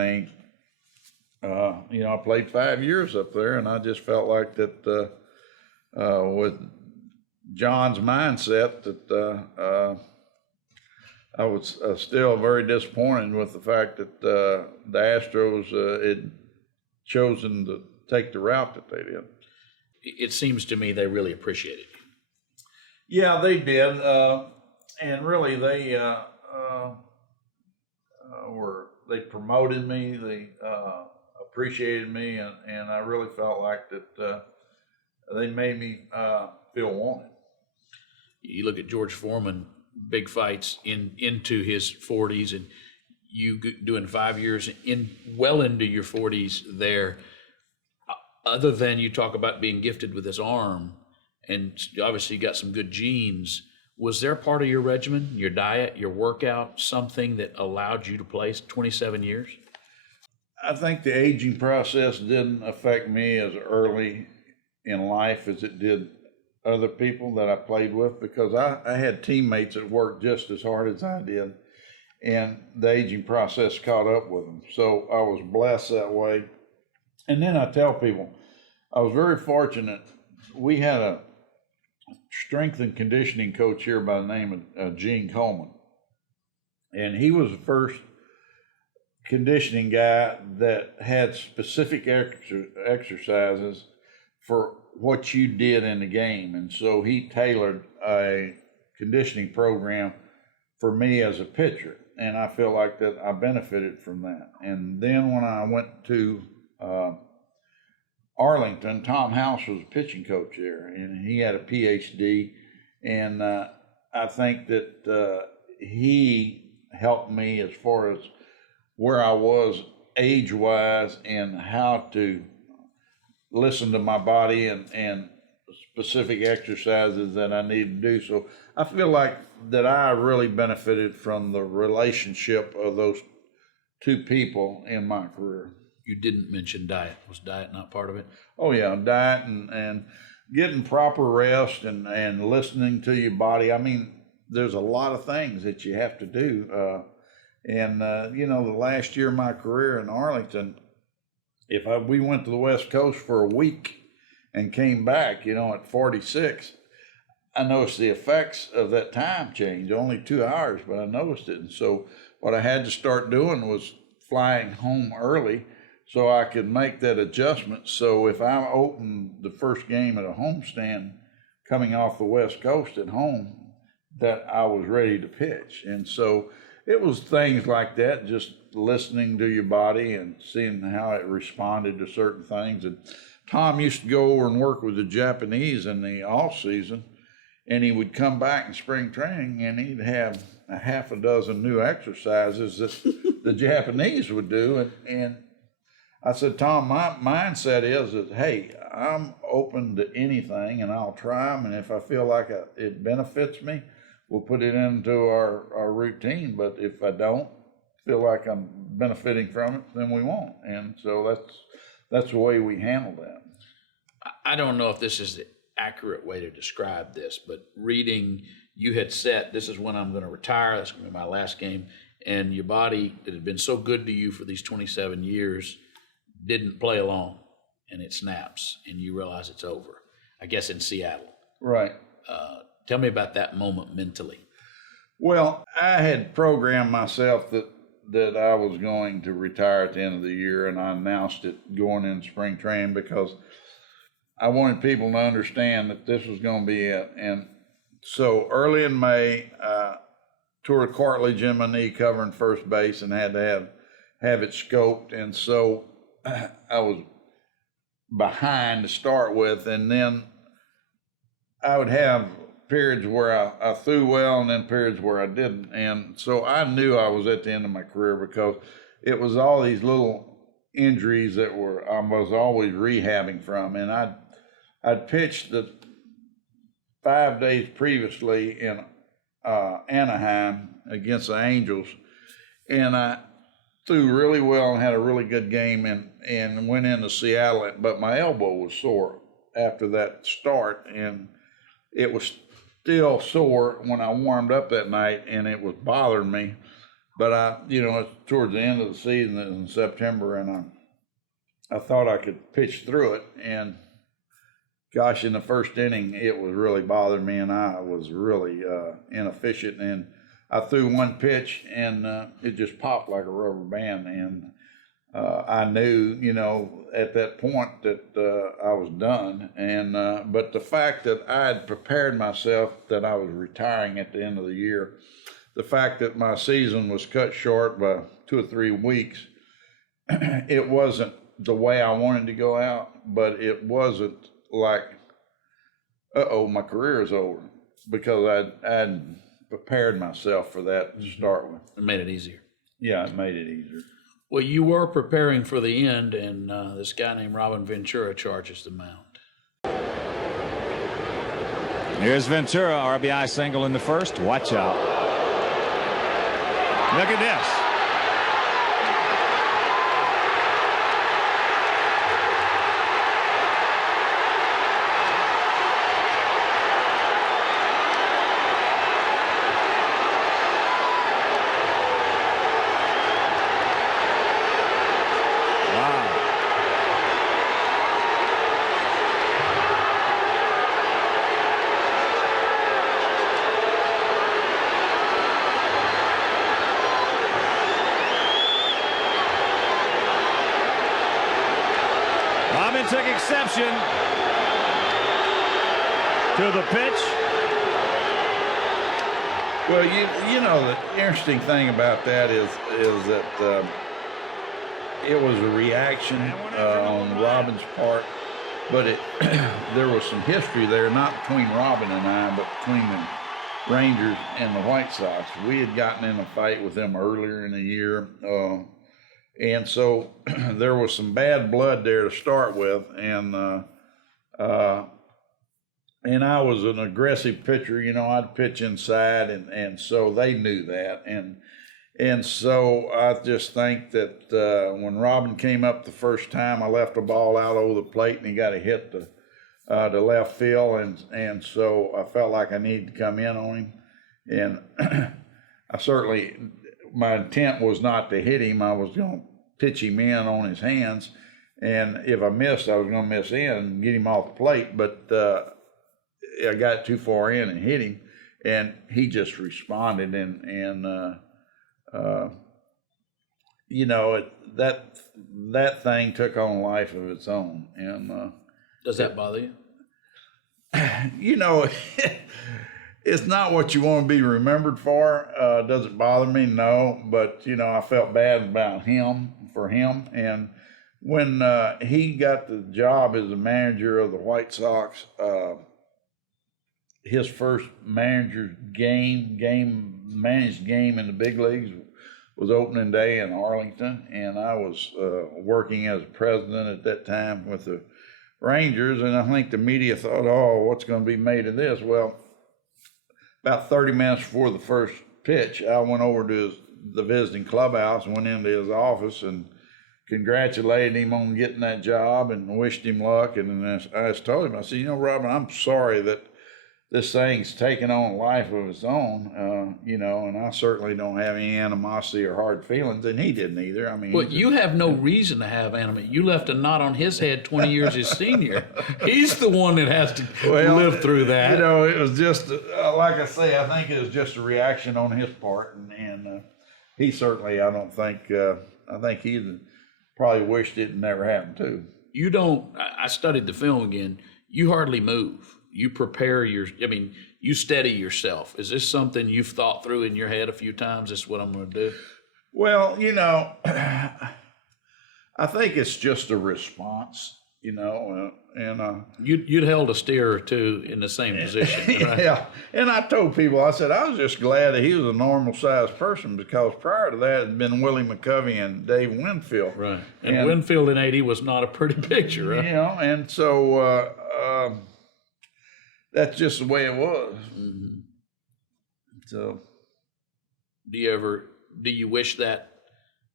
I played 5 years up there, and I just felt like that with John's mindset that I was still very disappointed with the fact that the Astros had chosen to take the route that they did. It seems to me they really appreciated you. Yeah, they did, and really they promoted me, they appreciated me, and I really felt like that they made me feel wanted. You look at George Foreman, big fights into his 40s, and you doing 5 years well into your 40s there. Other than you talk about being gifted with this arm, and obviously you got some good genes, was there part of your regimen, your diet, your workout, something that allowed you to play 27 years? I think the aging process didn't affect me as early in life as it did other people that I played with, because I had teammates that worked just as hard as I did, and the aging process caught up with them. So I was blessed that way. And then I tell people, I was very fortunate. We had a strength and conditioning coach here by the name of Gene Coleman, and he was the first conditioning guy that had specific exercises for what you did in the game. And so he tailored a conditioning program for me as a pitcher, and I feel like that I benefited from that. And then when I went to Arlington, Tom House was a pitching coach there, and he had a PhD, and I think that he helped me as far as where I was age-wise and how to listen to my body and specific exercises that I need to do. So I feel like that I really benefited from the relationship of those two people in my career. You didn't mention diet. Was diet not part of it? Oh yeah, diet and getting proper rest and listening to your body. I mean, there's a lot of things that you have to do. The last year of my career in Arlington, we went to the West Coast for a week and came back, at 46, I noticed the effects of that time change, only 2 hours, but I noticed it. And so what I had to start doing was flying home early so I could make that adjustment. So if I opened the first game at a homestand coming off the West Coast at home, that I was ready to pitch. And so it was things like that, just listening to your body and seeing how it responded to certain things. And Tom used to go over and work with the Japanese in the off season, and he would come back in spring training and he'd have a half a dozen new exercises that the Japanese would do. And I said, Tom, my mindset is that, hey, I'm open to anything and I'll try them. And if I feel like it benefits me, we'll put it into our routine. But if I don't feel like I'm benefiting from it, then we won't. And so that's the way we handle that. I don't know if this is the accurate way to describe this, but reading, you had said, this is when I'm going to retire, that's going to be my last game, and your body that had been so good to you for these 27 years didn't play along, and it snaps, and you realize it's over, I guess in Seattle. Right. Tell me about that moment mentally. Well, I had programmed myself that I was going to retire at the end of the year, and I announced it going in spring training because I wanted people to understand that this was going to be it. And so early in May, tore a cartilage in my knee covering first base and had to have it scoped. And so I was behind to start with, and then I would have periods where I threw well and then periods where I didn't. And so I knew I was at the end of my career because it was all these little injuries that I was always rehabbing from. And I'd pitched the 5 days previously in Anaheim against the Angels, and I threw really well and had a really good game and went into Seattle, but my elbow was sore after that start, and it was still sore when I warmed up that night, and it was bothering me. But it's towards the end of the season in September, and I thought I could pitch through it. And gosh, in the first inning, it was really bothering me, and I was really inefficient. And I threw one pitch, and it just popped like a rubber band. And I knew, at that point that I was done. And but the fact that I had prepared myself that I was retiring at the end of the year, the fact that my season was cut short by 2 or 3 weeks, it wasn't the way I wanted to go out, but it wasn't like, my career is over, because I'd prepared myself for that to start with. It made it easier. Yeah, it made it easier. Well, you were preparing for the end, and this guy named Robin Ventura charges the mound. Here's Ventura, RBI single in the first. Watch out. Look at this. Robin took exception to the pitch. Well, you know, the interesting thing about that is that it was a reaction on Robin's part, but there was some history there, not between Robin and I, but between the Rangers and the White Sox. We had gotten in a fight with them earlier in the year, and so there was some bad blood there to start with, and I was an aggressive pitcher. You know, I'd pitch inside, and so they knew that, and so I just think that when Robin came up the first time, I left a ball out over the plate, and he got a hit to left field, and so I felt like I needed to come in on him, and my intent was not to hit him. I was going to pitch him in on his hands, and if I missed, I was going to miss in and get him off the plate. But I got too far in and hit him, and he just responded, and you know, that thing took on a life of its own, and Does that bother you? you know, it's not what you want to be remembered for. Does it bother me? No, but you know, I felt bad about for him, and when he got the job as the manager of the White Sox, his first managed game in the big leagues was opening day in Arlington, and I was working as president at that time with the Rangers, and I think the media thought, oh, what's going to be made of this? Well, about 30 minutes before the first pitch, I went over to the visiting clubhouse and went into his office and congratulated him on getting that job and wished him luck. And I just told him, I said, you know, Robin, I'm sorry that this thing's taken on a life of its own, you know, and I certainly don't have any animosity or hard feelings, and he didn't either. I mean, Well, you have no reason to have animosity. You left a knot on his head 20 years his senior. He's the one that has to live through that. You know, it was just, like I say, I think it was just a reaction on his part, and he certainly, I think he probably wished it never happened too. You don't, I studied the film again, you hardly move. You prepare you steady yourself. Is this something you've thought through in your head a few times? This is what I'm going to do? Well, you know, I think it's just a response, you know, and you'd held a steer or two in the same position, right? Yeah. And I told people, I said, I was just glad that he was a normal sized person, because prior to that it had been Willie McCovey and Dave Winfield. Right. And Winfield in 80 was not a pretty picture, right? You know, and so that's just the way it was. Mm-hmm. So, do you wish that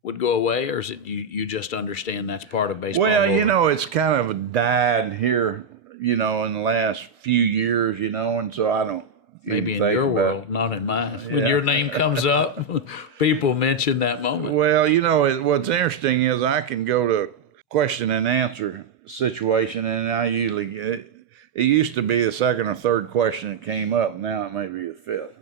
would go away, or is it you just understand that's part of baseball? well, you know, it's kind of died here, you know, in the last few years, you know, and so I don't maybe in think your about world, not in mine. When your name comes up, people mention that moment. Well, you know, what's interesting is I can go to question and answer situation, and I usually it used to be the second or third question that came up. Now it may be the fifth.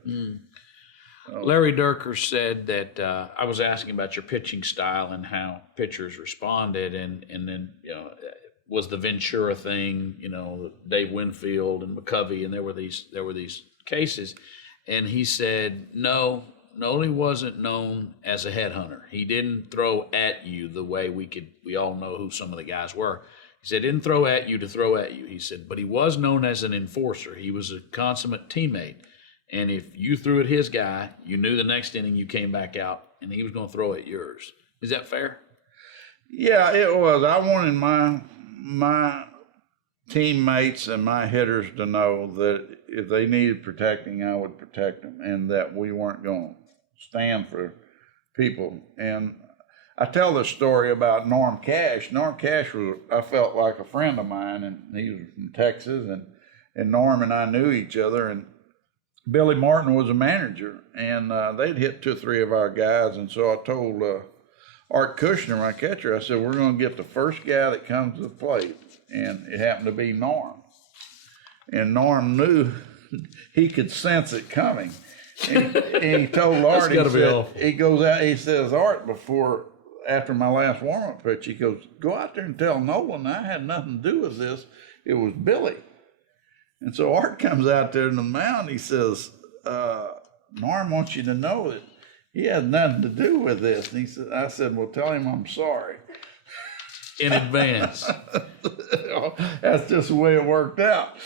Larry Durker said that I was asking about your pitching style and how pitchers responded, and then, you know, was the Ventura thing, you know, Dave Winfield and McCovey, and there were these cases, and he said no, Nolan wasn't known as a headhunter. He didn't throw at you the way we all know who some of the guys were. He said, didn't throw at you to throw at you. He said, but he was known as an enforcer. He was a consummate teammate. And if you threw at his guy, you knew the next inning you came back out and he was going to throw at yours. Is that fair? Yeah, it was. I wanted my teammates and my hitters to know that if they needed protecting, I would protect them, and that we weren't going to stand for people. And I tell this story about Norm Cash. Norm Cash was, I felt like a friend of mine, and he was from Texas, and Norm and I knew each other, and Billy Martin was a manager, and they'd hit 2 or 3 of our guys, and so I told Art Kushner, my catcher, I said, we're going to get the first guy that comes to the plate, and it happened to be Norm. And Norm knew, he could sense it coming. And he told Art, he goes out, he says, Art, after my last warm-up pitch, he goes, go out there and tell Nolan I had nothing to do with this. It was Billy. And so Art comes out there in the mound. He says, Norm wants you to know that he had nothing to do with this. And I said, well, tell him I'm sorry. In advance. That's just the way it worked out.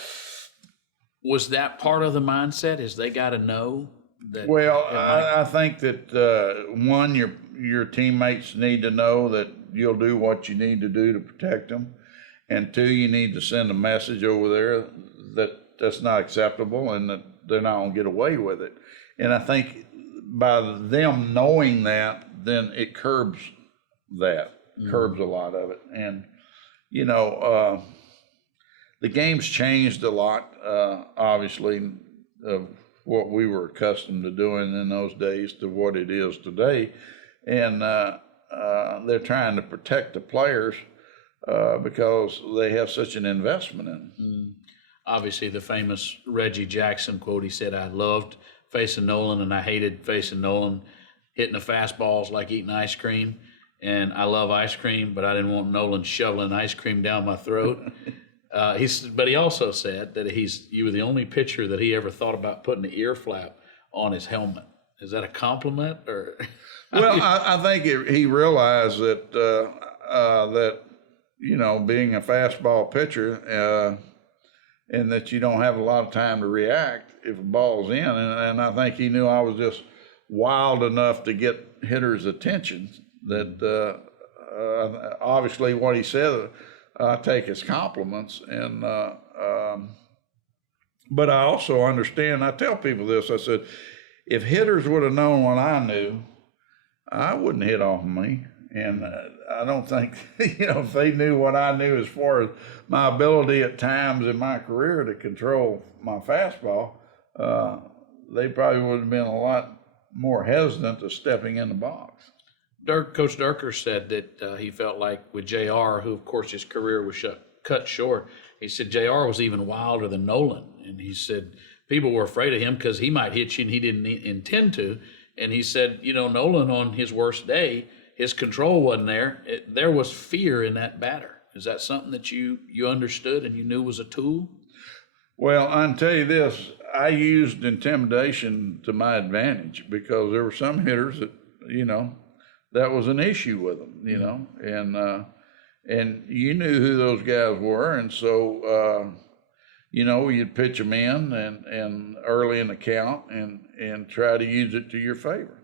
Was that part of the mindset? Is they got to know that? Well, I think that one, your teammates need to know that you'll do what you need to do to protect them, and 2, you need to send a message over there that that's not acceptable and that they're not going to get away with it. And I think by them knowing that, then it curbs a lot of it. And you know, the game's changed a lot, obviously, of what we were accustomed to doing in those days to what it is today. And they're trying to protect the players because they have such an investment in them. obviously the famous Reggie Jackson quote. He said, "I loved facing Nolan and I hated facing Nolan. Hitting the fastballs like eating ice cream. And I love ice cream, but I didn't want Nolan shoveling ice cream down my throat." But he also said that you were the only pitcher that he ever thought about putting the ear flap on his helmet. Is that a compliment or? Well, I think he realized that being a fastball pitcher, and that you don't have a lot of time to react if a ball's in, and I think he knew I was just wild enough to get hitters' attention. That obviously what he said, I take as compliments, and but I also understand. I tell people this. I said, if hitters would have known what I knew, I wouldn't hit off of me. And I don't think, if they knew what I knew as far as my ability at times in my career to control my fastball, they probably would have been a lot more hesitant to stepping in the box. Coach Durker said that he felt like with JR, who of course his career was cut short, he said JR was even wilder than Nolan. And he said people were afraid of him because he might hit you and he didn't intend to. And he said, Nolan on his worst day, his control wasn't there. There was fear in that batter. Is that something that you understood and you knew was a tool? Well, I can tell you this, I used intimidation to my advantage because there were some hitters that, that was an issue with them, and you knew who those guys were. And so, you'd pitch them in and early in the count and try to use it to your favor.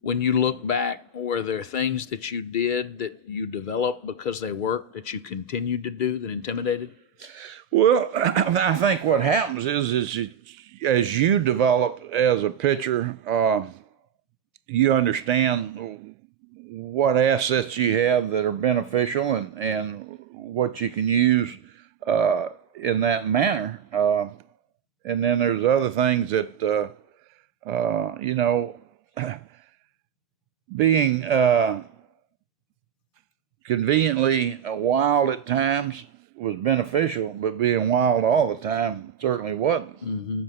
When you look back, were there things that you did that you developed because they worked that you continued to do that intimidated? Well, I think what happens is as you develop as a pitcher, you understand what assets you have that are beneficial and what you can use in that manner. And then there's other things that, being conveniently wild at times was beneficial, but being wild all the time certainly wasn't. Mm-hmm.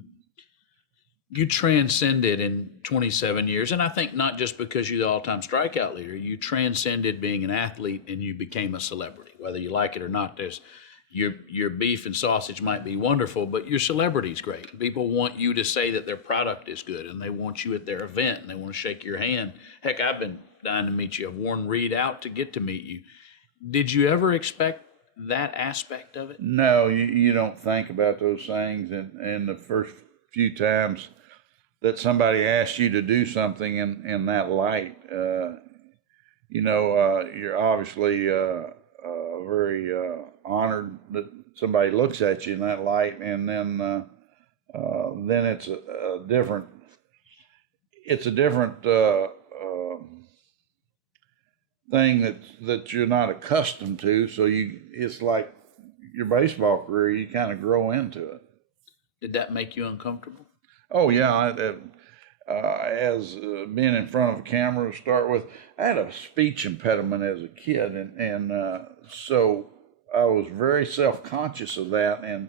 You transcended in 27 years, and I think not just because you're the all-time strikeout leader, you transcended being an athlete and you became a celebrity. Whether you like it or not, there's your beef and sausage might be wonderful, but your celebrity's great. People want you to say that their product is good, and they want you at their event, and they want to shake your hand. Heck, I've been dying to meet you. I've worn Reed out to get to meet you. Did you ever expect that aspect of it? No, you don't think about those things, and the first few times that somebody asks you to do something in that light, you're obviously very honored that somebody looks at you in that light, and then it's a different thing that you're not accustomed to. So it's like your baseball career, you kind of grow into it. Did that make you uncomfortable? Oh yeah, as being in front of a camera to start with, I had a speech impediment as a kid, and so I was very self-conscious of that, and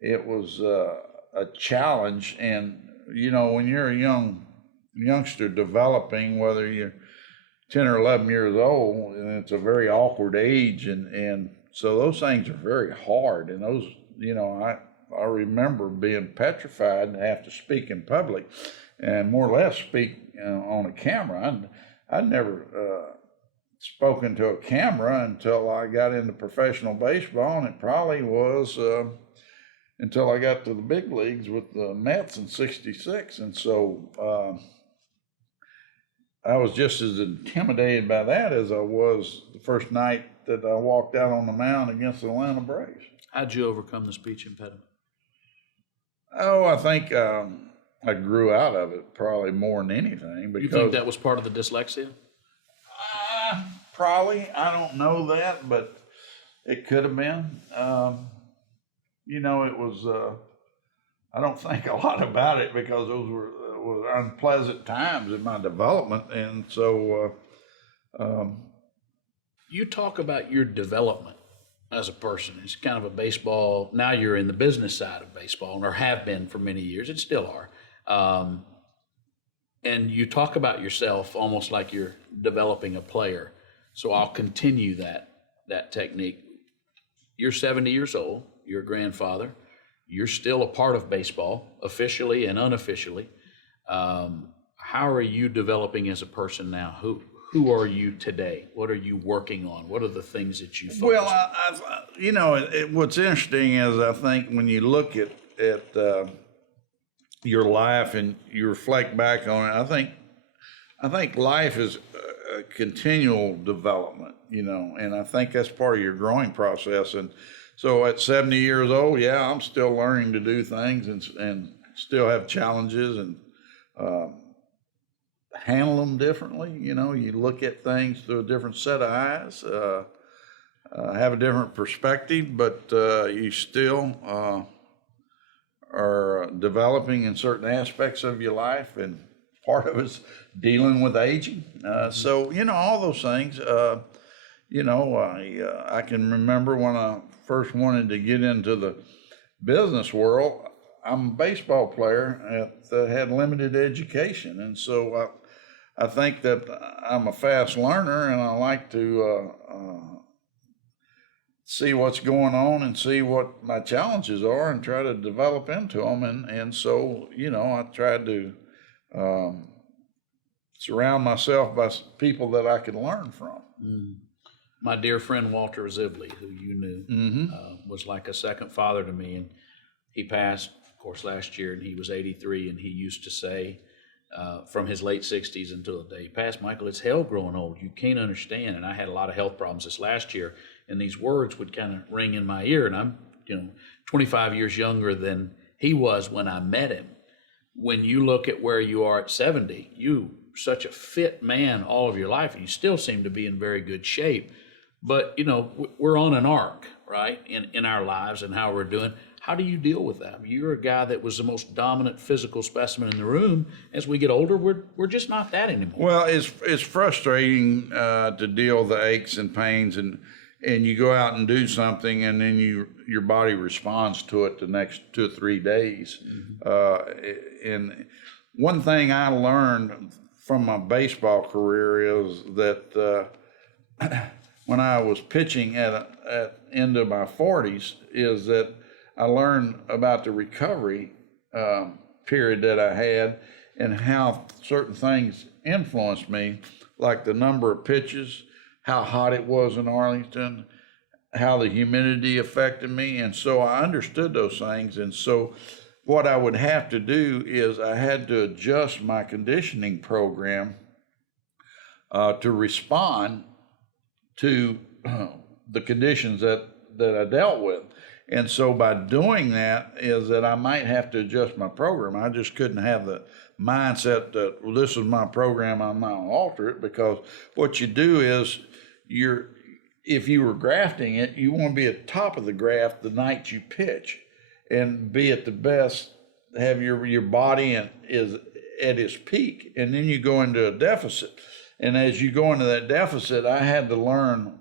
it was a challenge. And when you're a youngster developing, whether you're 10 or 11 years old, and it's a very awkward age, and so those things are very hard. And those, I remember being petrified to have to speak in public, and more or less speak on a camera. I'd never spoken to a camera until I got into professional baseball, and it probably was until I got to the big leagues with the Mets in '66. And so I was just as intimidated by that as I was the first night that I walked out on the mound against the Atlanta Braves. How'd you overcome the speech impediment? Oh, I think I grew out of it probably more than anything. Because, you think that was part of the dyslexia? Probably. I don't know that, but it could have been. It was, I don't think a lot about it because those were unpleasant times in my development. And so. You talk about your development as a person? It's kind of a baseball, now you're in the business side of baseball, or have been for many years, and still are. And you talk about yourself almost like you're developing a player. So I'll continue that technique. You're 70 years old, you're a grandfather, you're still a part of baseball, officially and unofficially. How are you developing as a person now? Who are you today? What are you working on? What are the things that you focus Well, on? what's interesting is I think when you look at your life and you reflect back on it, I think life is a continual development, and I think that's part of your growing process. And so at 70 years old, yeah, I'm still learning to do things and still have challenges and handle them differently. You look at things through a different set of eyes, have a different perspective, but you still are developing in certain aspects of your life, and part of it's dealing with aging. So, all those things, I can remember when I first wanted to get into the business world, I'm a baseball player that had limited education. And so I think that I'm a fast learner, and I like to see what's going on and see what my challenges are and try to develop into them. And so, I tried to surround myself by people that I could learn from. My dear friend Walter Zibley, who you knew, was like a second father to me. And he passed, of course, last year, and he was 83. And he used to say, from his late 60s until the day he passed, Michael, it's hell growing old. You can't understand. And I had a lot of health problems this last year, and these words would kind of ring in my ear. And I'm, 25 years younger than he was when I met him. When you look at where you are at 70, you such a fit man all of your life, and you still seem to be in very good shape. But, we're on an arc, right, in our lives and how we're doing. How do you deal with that? I mean, you're a guy that was the most dominant physical specimen in the room. As we get older, we're just not that anymore. Well, it's frustrating to deal with the aches and pains, and you go out and do something, and then your body responds to it the next 2 or 3 days. And one thing I learned from my baseball career is that when I was pitching at end of my 40s, is that I learned about the recovery period that I had and how certain things influenced me, like the number of pitches, how hot it was in Arlington, how the humidity affected me. And so I understood those things. And so what I would have to do is I had to adjust my conditioning program to respond to the conditions that I dealt with. And so by doing that is that I might have to adjust my program. I just couldn't have the mindset that, well, this is my program, I'm not gonna alter it, because what you do is if you were grafting it, you want to be at the top of the graft the night you pitch and be at the best, have your body is at its peak, and then you go into a deficit. And as you go into that deficit, I had to learn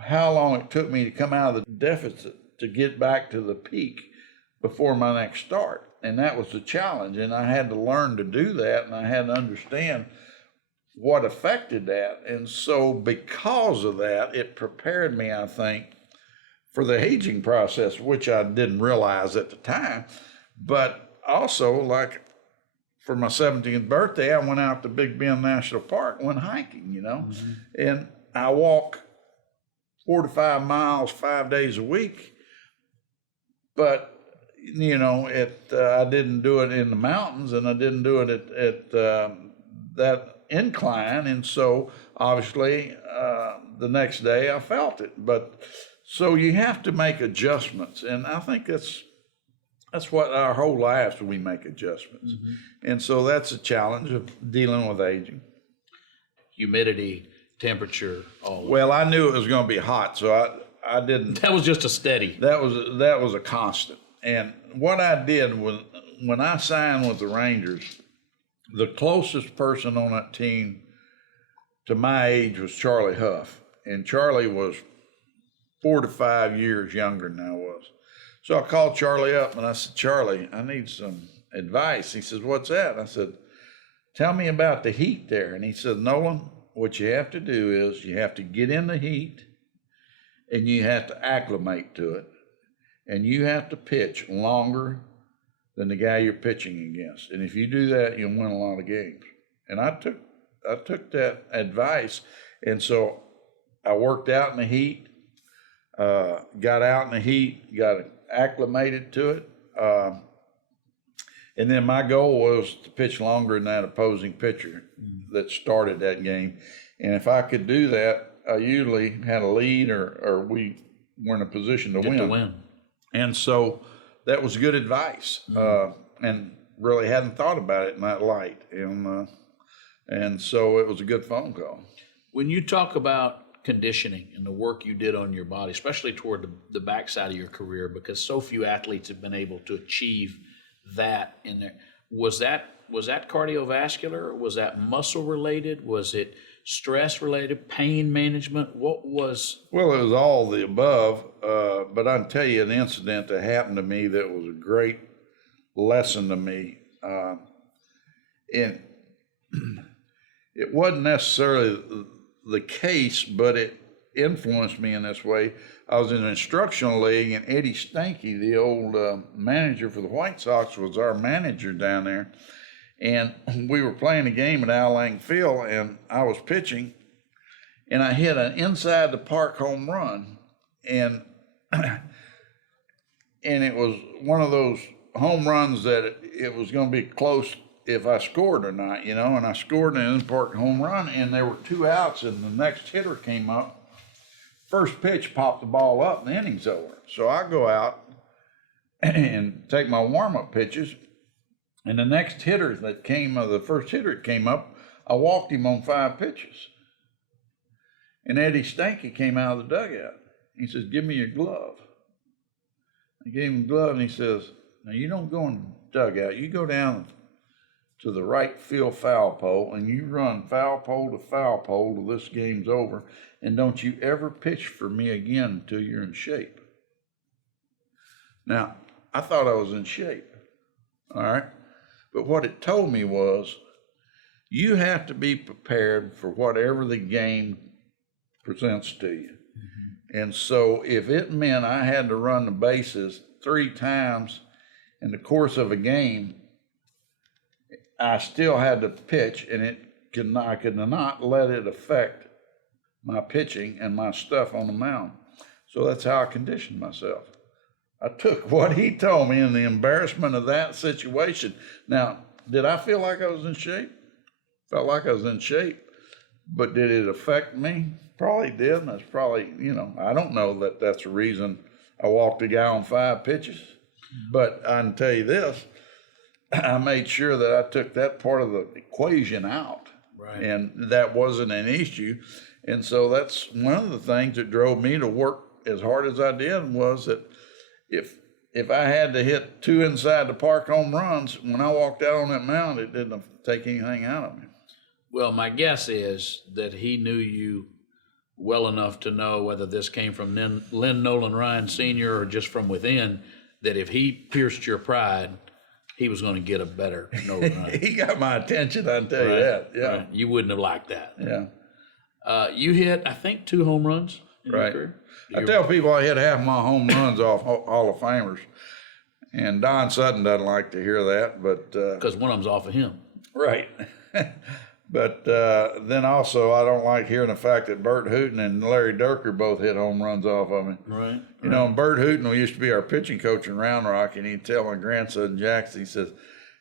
how long it took me to come out of the deficit to get back to the peak before my next start. And that was the challenge. And I had to learn to do that, and I had to understand what affected that. And so because of that, it prepared me, I think, for the aging process, which I didn't realize at the time. But also, like, for my 17th birthday, I went out to Big Bend National Park, went hiking, and I walk 4 to 5 miles 5 days a week. But, I didn't do it in the mountains, and I didn't do it at that incline. And so obviously the next day I felt it. But so you have to make adjustments. And I think that's what our whole lives, we make adjustments. And so that's a challenge of dealing with aging. Humidity, temperature, all of Well, I knew it was going to be hot, so I didn't. that was just a steady. That was a constant. And what I did was, when I signed with the Rangers, the closest person on that team to my age was Charlie Huff. And Charlie was 4 to 5 years younger than I was. So I called Charlie up and I said, Charlie, I need some advice. He says, what's that? And I said, tell me about the heat there. And he said, Nolan, what you have to do is you have to get in the heat and you have to acclimate to it. And you have to pitch longer than the guy you're pitching against. And if you do that, you'll win a lot of games. And I took that advice. And so I worked out in the heat, got out in the heat, got acclimated to it. And then my goal was to pitch longer than that opposing pitcher that started that game. And if I could do that, I usually had a lead or we were in a position to win. And so that was good advice, and really hadn't thought about it in that light. And so it was a good phone call. When you talk about conditioning and the work you did on your body, especially toward the backside of your career, because so few athletes have been able to achieve that in there, was that cardiovascular? Was that muscle related? Was it stress related, pain management? What was? Well, it was all the above, but I can tell you an incident that happened to me that was a great lesson to me. And it wasn't necessarily the case, but it influenced me in this way. I was in an instructional league, and Eddie Stanky, the old manager for the White Sox, was our manager down there. And we were playing a game at Al Lang Field, and I was pitching, and I hit an inside the park home run, and it was one of those home runs that it was going to be close if I scored or not, and I scored an in-park home run, and there were 2 outs, and the next hitter came up. First pitch popped the ball up, and the inning's over. So I go out and take my warm-up pitches. And the next hitter that came, the first hitter that came up, I walked him on 5 pitches. And Eddie Stanky came out of the dugout. He says, give me your glove. I gave him the glove, and he says, now you don't go in the dugout. You go down to the right field foul pole, and you run foul pole till this game's over, and don't you ever pitch for me again until you're in shape. Now, I thought I was in shape, all right? But what it told me was, you have to be prepared for whatever the game presents to you. Mm-hmm. And so if it meant I had to run the bases 3 times in the course of a game, I still had to pitch, and I could not let it affect my pitching and my stuff on the mound. So that's how I conditioned myself. I took what he told me and the embarrassment of that situation. Now, did I feel like I was in shape? Felt like I was in shape. But did it affect me? Probably did. And that's probably, I don't know that that's the reason I walked a guy on 5 pitches. But I can tell you this, I made sure that I took that part of the equation out. Right. And that wasn't an issue. And so that's one of the things that drove me to work as hard as I did, was that if I had to hit 2 inside the park home runs, when I walked out on that mound, it didn't take anything out of me. Well, my guess is that he knew you well enough to know whether this came from Lynn Nolan Ryan Sr. or just from within, that if he pierced your pride, he was going to get a better Nolan Ryan. He got my attention, I can tell you that. Yeah. Right. You wouldn't have liked that. Yeah. You hit, I think, 2 home runs in your career. I tell people I hit half my home runs off Hall of Famers, and Don Sutton doesn't like to hear that, but because one of them's off of him, right? But then also I don't like hearing the fact that Bert Hooton and Larry Durker both hit home runs off of me. Right. You know, and Bert Hooton used to be our pitching coach in Round Rock, and he'd tell my grandson Jackson, he says,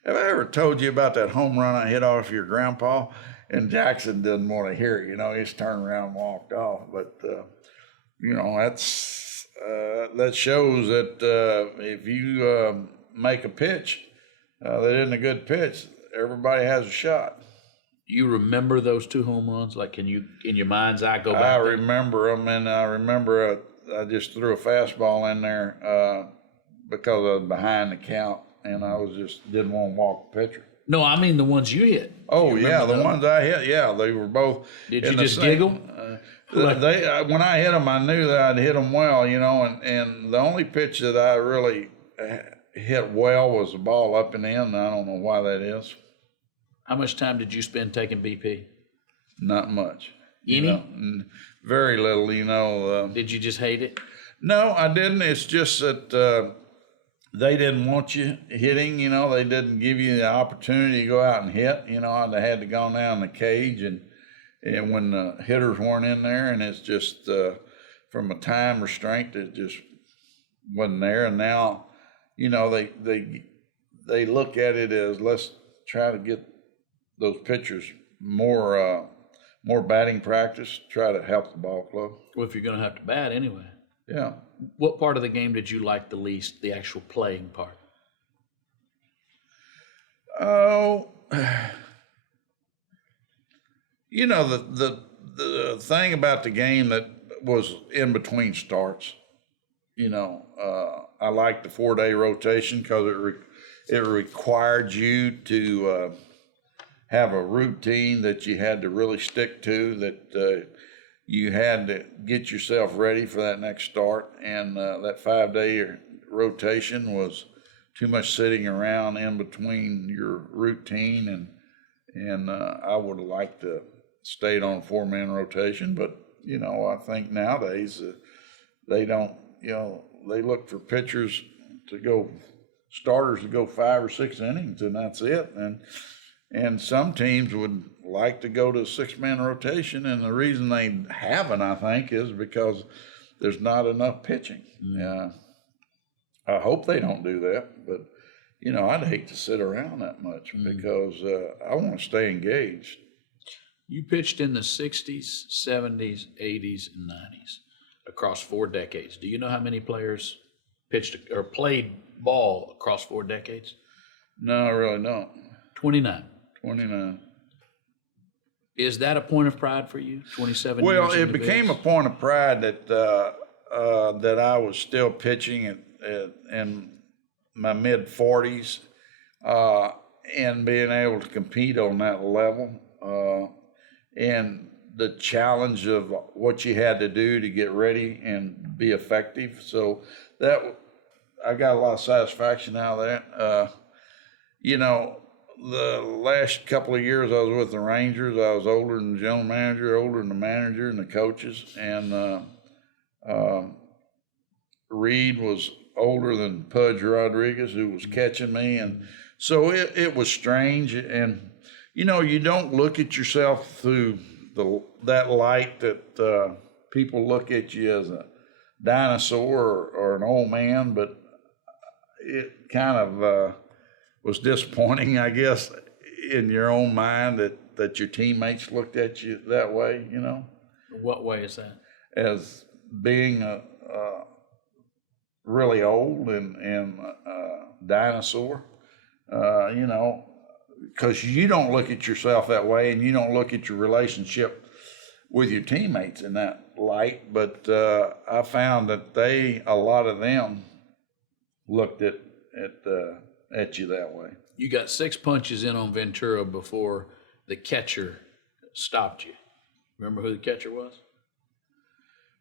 "Have I ever told you about that home run I hit off your grandpa?" And Jackson didn't want to hear it. He just turned around and walked off. But that shows that if you make a pitch that isn't a good pitch, everybody has a shot. You remember those 2 home runs? Like, can you, in your mind's eye, go back? I remember them, and I remember I just threw a fastball in there because I was behind the count, and I didn't want to walk the pitcher. No, I mean the ones you hit. Oh, yeah, the ones I hit, yeah, they were both. Did you just giggle? When I hit them, I knew that I'd hit them well, you know, and the only pitch that I really hit well was the ball up and in. I don't know why that is. How much time did you spend taking BP? Not much. Any? You know, very little, you know. Did you just hate it? No, I didn't. It's just that they didn't want you hitting, you know. They didn't give you the opportunity to go out and hit. You know, I had to go down the cage and when the hitters weren't in there, and it's just from a time restraint, it just wasn't there. And now, you know, they look at it as, let's try to get those pitchers more batting practice, try to help the ball club. Well, if you're going to have to bat anyway. Yeah. What part of the game did you like the least, the actual playing part? Oh, you know, the thing about the game that was in between starts, you know, I liked the 4-day rotation because it required you to have a routine that you had to really stick to, that you had to get yourself ready for that next start. And that 5-day rotation was too much sitting around in between your routine, and I would have liked to stayed on a 4-man rotation, but you know, I think nowadays they don't, you know, they look for pitchers to go, starters to go 5 or 6 innings, and that's it. And some teams would like to go to a 6-man rotation, and the reason they haven't, I think, is because there's not enough pitching. I hope they don't do that, but you know, I'd hate to sit around that much because I want to stay engaged. You pitched in the 60s, 70s, 80s, and 90s across 4 decades. Do you know how many players pitched or played ball across 4 decades? No, I really don't. 29. 29. Is that a point of pride for you, 27 years? Well, it became a point of pride that that I was still pitching in my mid-40s and being able to compete on that level. And the challenge of what you had to do to get ready and be effective. So that, I got a lot of satisfaction out of that. You know, the last couple of years I was with the Rangers, I was older than the general manager, older than the manager and the coaches. And Reed was older than Pudge Rodriguez, who was catching me. And so it was strange. And you know, you don't look at yourself through that light that people look at you as a dinosaur or an old man, but it kind of was disappointing, I guess, in your own mind that your teammates looked at you that way, you know? What way is that? As being a really old and dinosaur, you know, because you don't look at yourself that way, and you don't look at your relationship with your teammates in that light. But I found that a lot of them looked at you that way. You got 6 punches in on Ventura before the catcher stopped you. Remember who the catcher was?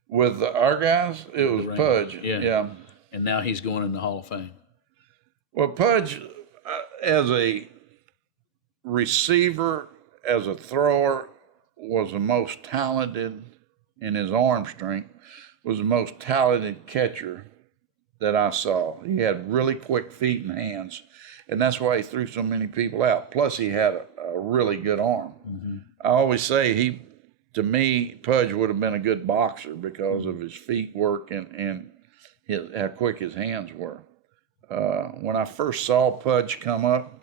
With our guys, it was Pudge. Yeah. And now he's going in the Hall of Fame. Well, Pudge, as a receiver, as a thrower, was the most talented in his arm strength, was the most talented catcher that I saw. He had really quick feet and hands, and that's why he threw so many people out. Plus, he had a really good arm. Mm-hmm. I always say to me, Pudge would have been a good boxer because of his feet work and how quick his hands were. When I first saw Pudge come up,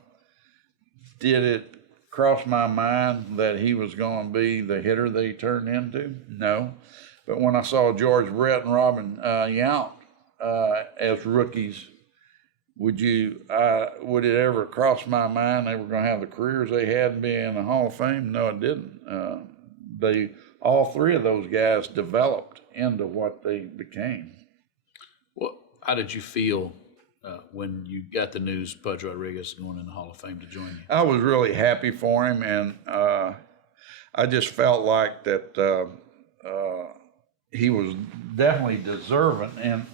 did it cross my mind that he was going to be the hitter that he turned into? No. But when I saw George Brett and Robin Yount as rookies, would it ever cross my mind they were going to have the careers they had and be in the Hall of Fame? No, it didn't. All 3 of those guys developed into what they became. Well, how did you feel when you got the news Pudge Rodriguez going in the Hall of Fame to join you? I was really happy for him, and I just felt like that he was definitely deserving,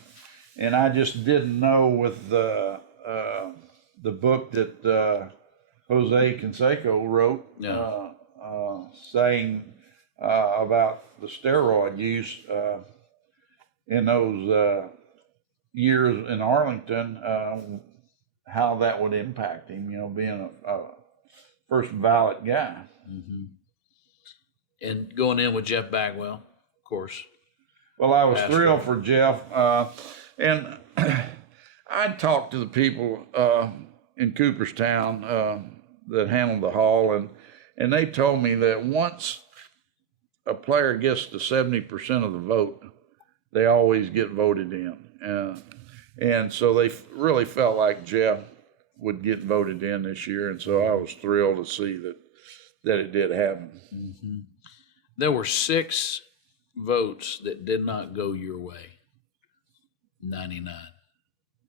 and I just didn't know with the book that Jose Canseco wrote, Yeah. saying about the steroid use in those years in Arlington, how that would impact him, being a first ballot guy. Mm-hmm. And going in with Jeff Bagwell, of course. Well, I was Astro. thrilled for Jeff, and I talked to the people in Cooperstown that handled the hall, and they told me that once a player gets to 70% of the vote, they always get voted in, and so they really felt like Jeff would get voted in this year, and so I was thrilled to see that it did happen. Mm-hmm. There were 6 votes that did not go your way. 99.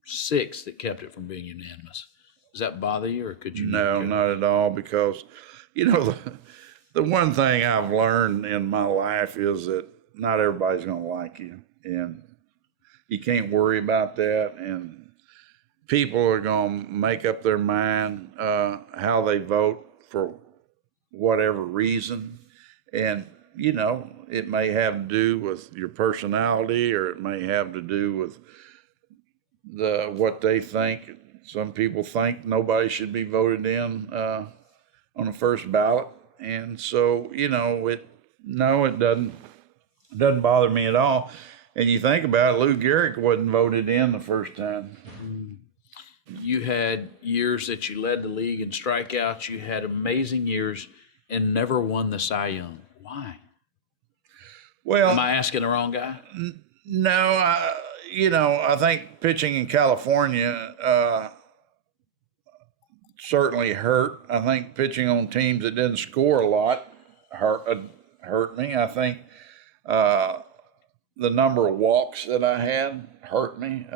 6 that kept it from being unanimous. Does that bother you, or could you? No, not at all, because, the one thing I've learned in my life is that not everybody's going to like you, and you can't worry about that, and people are going to make up their mind how they vote for whatever reason, and it may have to do with your personality, or it may have to do with what they think. Some people think nobody should be voted in on the first ballot, and so it doesn't bother me at all. And you think about it, Lou Gehrig wasn't voted in the first time. You had years that you led the league in strikeouts. You had amazing years and never won the Cy Young. Why? Well, am I asking the wrong guy? No, I think pitching in California certainly hurt. I think pitching on teams that didn't score a lot hurt me. I think the number of walks that I had hurt me.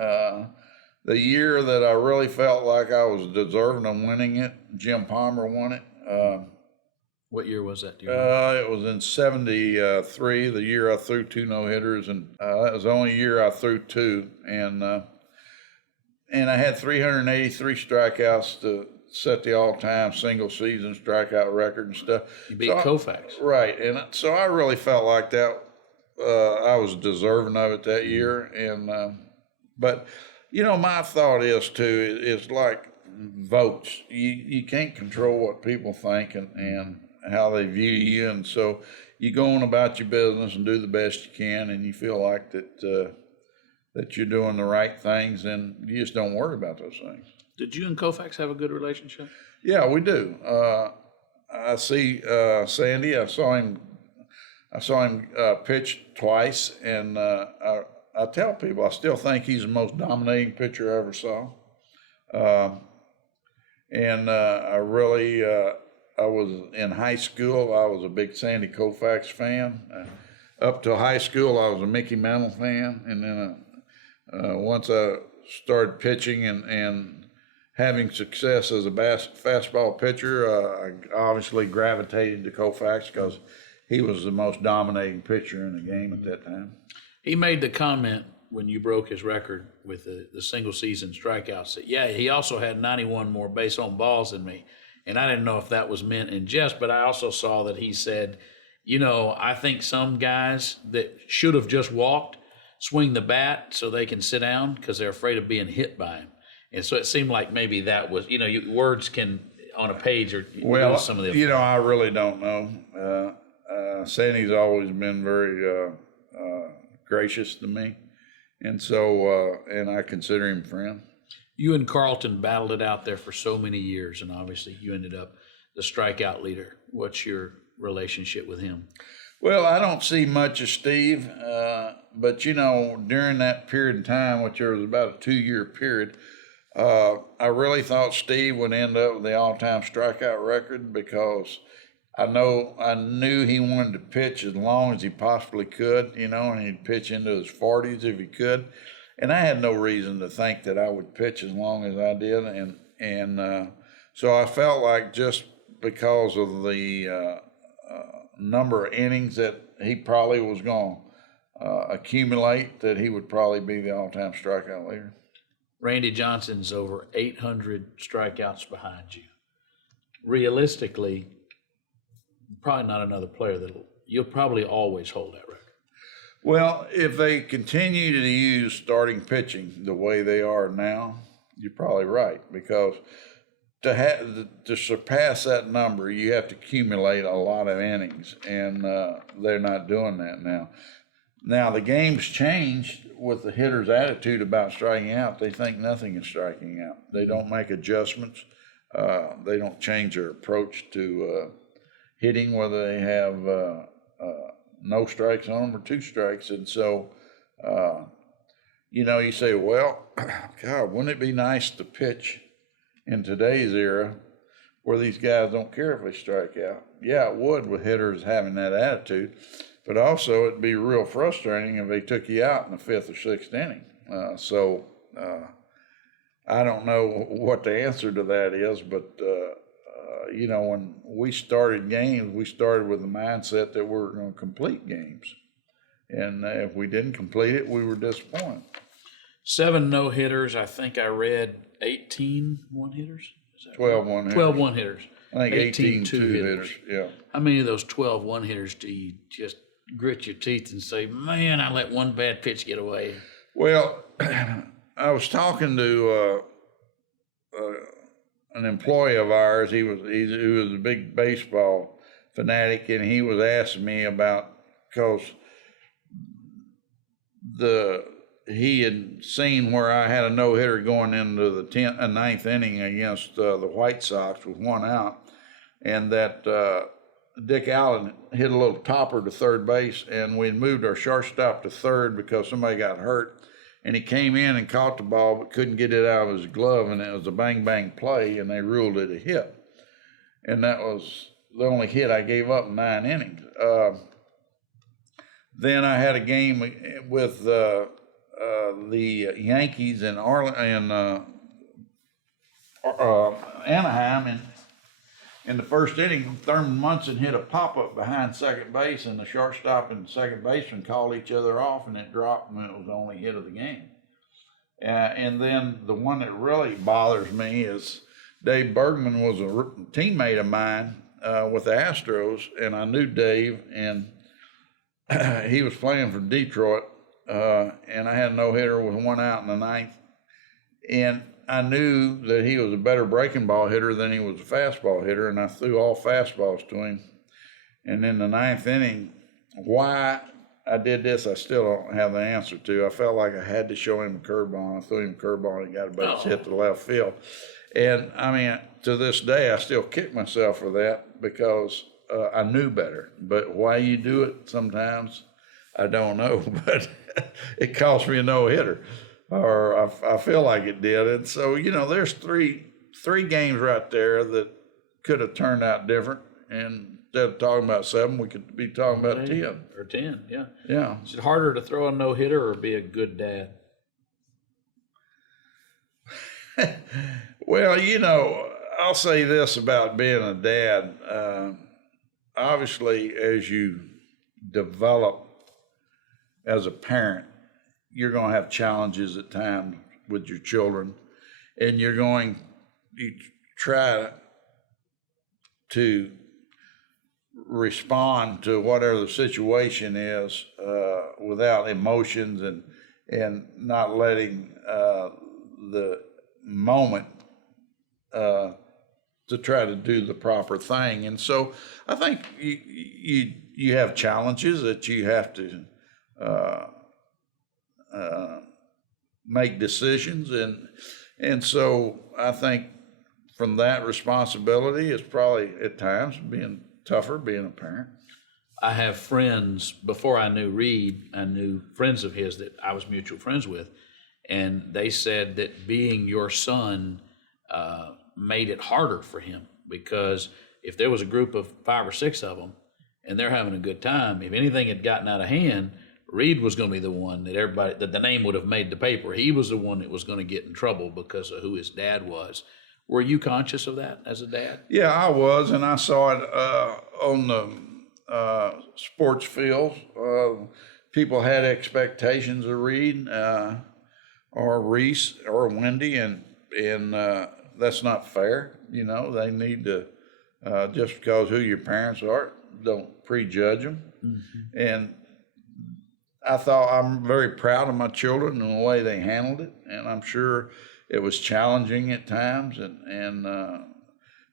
The year that I really felt like I was deserving of winning it, Jim Palmer won it. What year was that? Do you remember? It was in '73, the year I threw 2 no-hitters, and that was the only year I threw 2. And I had 383 strikeouts to set the all-time single-season strikeout record and stuff. You beat Koufax. Right, and so I really felt like that I was deserving of it that year. And but my thought is too, it's like votes. You can't control what people think and how they view you, and so you go on about your business and do the best you can, and you feel like that you're doing the right things, and you just don't worry about those things. Did you and Koufax have a good relationship? Yeah, we do. I see Sandy. I saw him pitch twice, and I tell people I still think he's the most dominating pitcher I ever saw. And I really, I was in high school, I was a big Sandy Koufax fan. Up to high school, I was a Mickey Mantle fan. And then once I started pitching and having success as a fastball pitcher, I obviously gravitated to Koufax because he was the most dominating pitcher in the game at that time. He made the comment when you broke his record with the single season strikeouts that, yeah, he also had 91 more base on balls than me. And I didn't know if that was meant in jest, but I also saw that he said, I think some guys that should have just walked swing the bat so they can sit down because they're afraid of being hit by him. And so it seemed like maybe that was, words can on a page or some of the. I really don't know. Sandy's always been very gracious to me. And so, and I consider him a friend. You and Carlton battled it out there for so many years, and obviously you ended up the strikeout leader. What's your relationship with him? Well, I don't see much of Steve, but during that period of time, which was about a 2-year period, I really thought Steve would end up with the all-time strikeout record because I knew he wanted to pitch as long as he possibly could, and he'd pitch into his 40s if he could. And I had no reason to think that I would pitch as long as I did. And so I felt like just because of the number of innings that he probably was going to accumulate, that he would probably be the all-time strikeout leader. Randy Johnson's over 800 strikeouts behind you. Realistically, probably not another player you'll probably always hold that record. Well, if they continue to use starting pitching the way they are now, you're probably right, because to surpass that number, you have to accumulate a lot of innings, and they're not doing that now. Now, the game's changed with the hitter's attitude about striking out. They think nothing is striking out. They don't make adjustments. They don't change their approach to hitting, whether they have no strikes on them or 2 strikes. And so, you say, well, God, wouldn't it be nice to pitch in today's era where these guys don't care if they strike out? Yeah, it would, with hitters having that attitude. But also, it'd be real frustrating if they took you out in the 5th or 6th inning. I don't know what the answer to that is, but when we started games, we started with the mindset that we were going to complete games. And if we didn't complete it, we were disappointed. 7 no-hitters. I think I read 18 one-hitters. 12 one-hitters. 12 one-hitters. I think 18 two-hitters, yeah. How many of those 12 one-hitters do you just grit your teeth and say, man, I let one bad pitch get away? Well, I was talking to an employee of ours. He was a big baseball fanatic, and he was asking me about, because he had seen where I had a no-hitter going into the 9th inning against the White Sox with 1 out, and that Dick Allen hit a little topper to third base, and we had moved our shortstop to third because somebody got hurt, and he came in and caught the ball but couldn't get it out of his glove, and it was a bang-bang play, and they ruled it a hit. And that was the only hit I gave up in 9 innings. Then I had a game with the Yankees in Anaheim, and in the 1st inning, Thurman Munson hit a pop-up behind second base, and the shortstop and second baseman called each other off, and it dropped, and it was the only hit of the game. And then the one that really bothers me is Dave Bergman was a teammate of mine with the Astros, and I knew Dave, and he was playing for Detroit, and I had a no-hitter with 1 out in the 9th, and I knew that he was a better breaking ball hitter than he was a fastball hitter, and I threw all fastballs to him. And in the 9th inning, why I did this, I still don't have the answer to. I felt like I had to show him a curveball. I threw him a curveball, and he got a base hit to the left field. And, I mean, to this day, I still kick myself for that because I knew better. But why you do it sometimes, I don't know. But it cost me a no-hitter. Or I feel like it did. And so, there's three games right there that could have turned out different. And instead of talking about 7, we could be talking about 10. Or 10, yeah. Yeah. Is it harder to throw a no-hitter or be a good dad? Well, I'll say this about being a dad. Obviously, as you develop as a parent, you're going to have challenges at times with your children, and you try to respond to whatever the situation is without emotions and not letting the moment to try to do the proper thing. And so I think you have challenges that you have to make decisions, and so I think from that responsibility is probably at times being tougher being a parent. I have friends, before I knew Reed, I knew friends of his that I was mutual friends with, and they said that being your son made it harder for him, because if there was a group of 5 or 6 of them and they're having a good time, if anything had gotten out of hand, Reed was going to be the one that the name would have made the paper. He was the one that was going to get in trouble because of who his dad was. Were you conscious of that as a dad? Yeah, I was, and I saw it on sports fields. People had expectations of Reed or Reese or Wendy, and that's not fair. You know, they need to just because who your parents are, don't prejudge them. Mm-hmm. And I'm very proud of my children and the way they handled it, and I'm sure it was challenging at times, and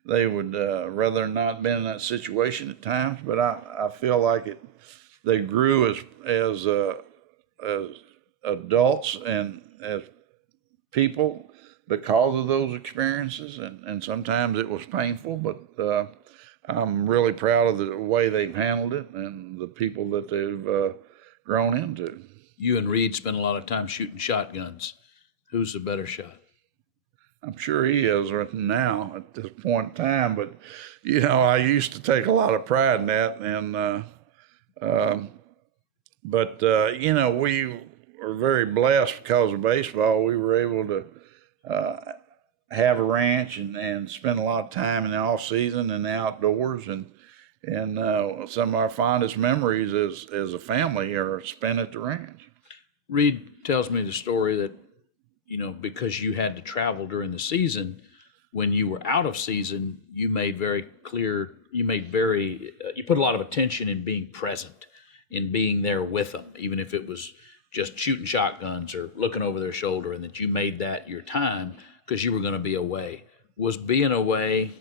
they would rather not been in that situation at times. But I feel like they grew as adults and as people because of those experiences, and sometimes it was painful, but I'm really proud of the way they've handled it and the people that they've grown into. You and Reed spend a lot of time shooting shotguns. Who's the better shot? I'm sure he is right now at this point in time, but you know, I used to take a lot of pride in that, and you know, we were very blessed because of baseball. We were able to have a ranch and spend a lot of time in the off season and the outdoors, and some of our fondest memories as a family are spent at the ranch. Reed tells me the story that, you know, because you had to travel during the season, when you were out of season, you put a lot of attention in being present, in being there with them, even if it was just shooting shotguns or looking over their shoulder, and that you made that your time because you were going to be away. Was being away,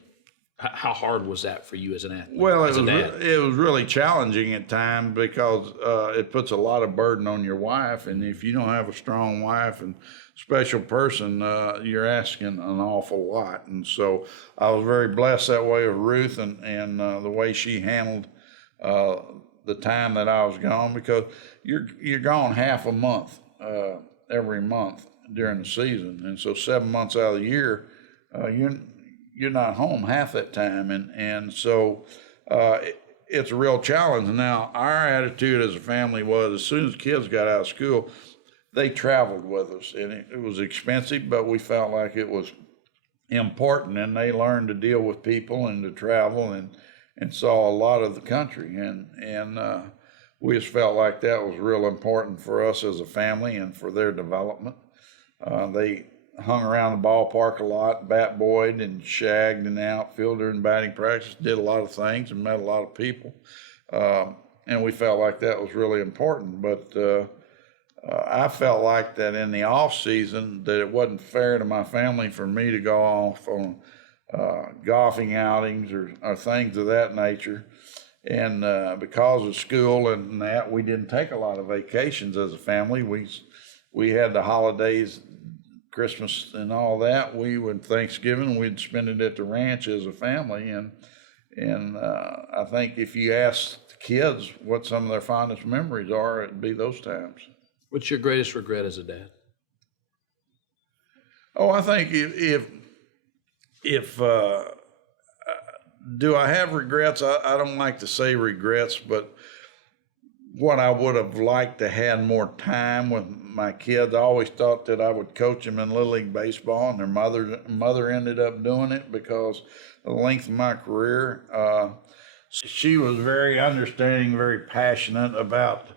how hard was that for you as an athlete? Well, it was really challenging at times because it puts a lot of burden on your wife, and if you don't have a strong wife and special person, you're asking an awful lot. And so I was very blessed that way with Ruth and the way she handled the time that I was gone, because you're gone half a month every month during the season, and so 7 months out of the year you're not home half that time, and so it's a real challenge. Now, our attitude as a family was, as soon as kids got out of school, they traveled with us, and it was expensive, but we felt like it was important, and they learned to deal with people and to travel and saw a lot of the country, and we just felt like that was real important for us as a family and for their development. They hung around the ballpark a lot, bat boyed and shagged in the outfield during batting practice, did a lot of things and met a lot of people. And we felt like that was really important. But I felt like that in the off season that it wasn't fair to my family for me to go off on golfing outings or things of that nature. And because of school and that, we didn't take a lot of vacations as a family. We had the holidays, Christmas and all that. Thanksgiving, we'd spend it at the ranch as a family. And I think if you ask the kids what some of their fondest memories are, it'd be those times. What's your greatest regret as a dad? Oh, I think if do I have regrets? I don't like to say regrets, but what I would have liked to have more time with my kids. I always thought that I would coach them in Little League Baseball, and their mother ended up doing it because of the length of my career. She was very understanding, very passionate about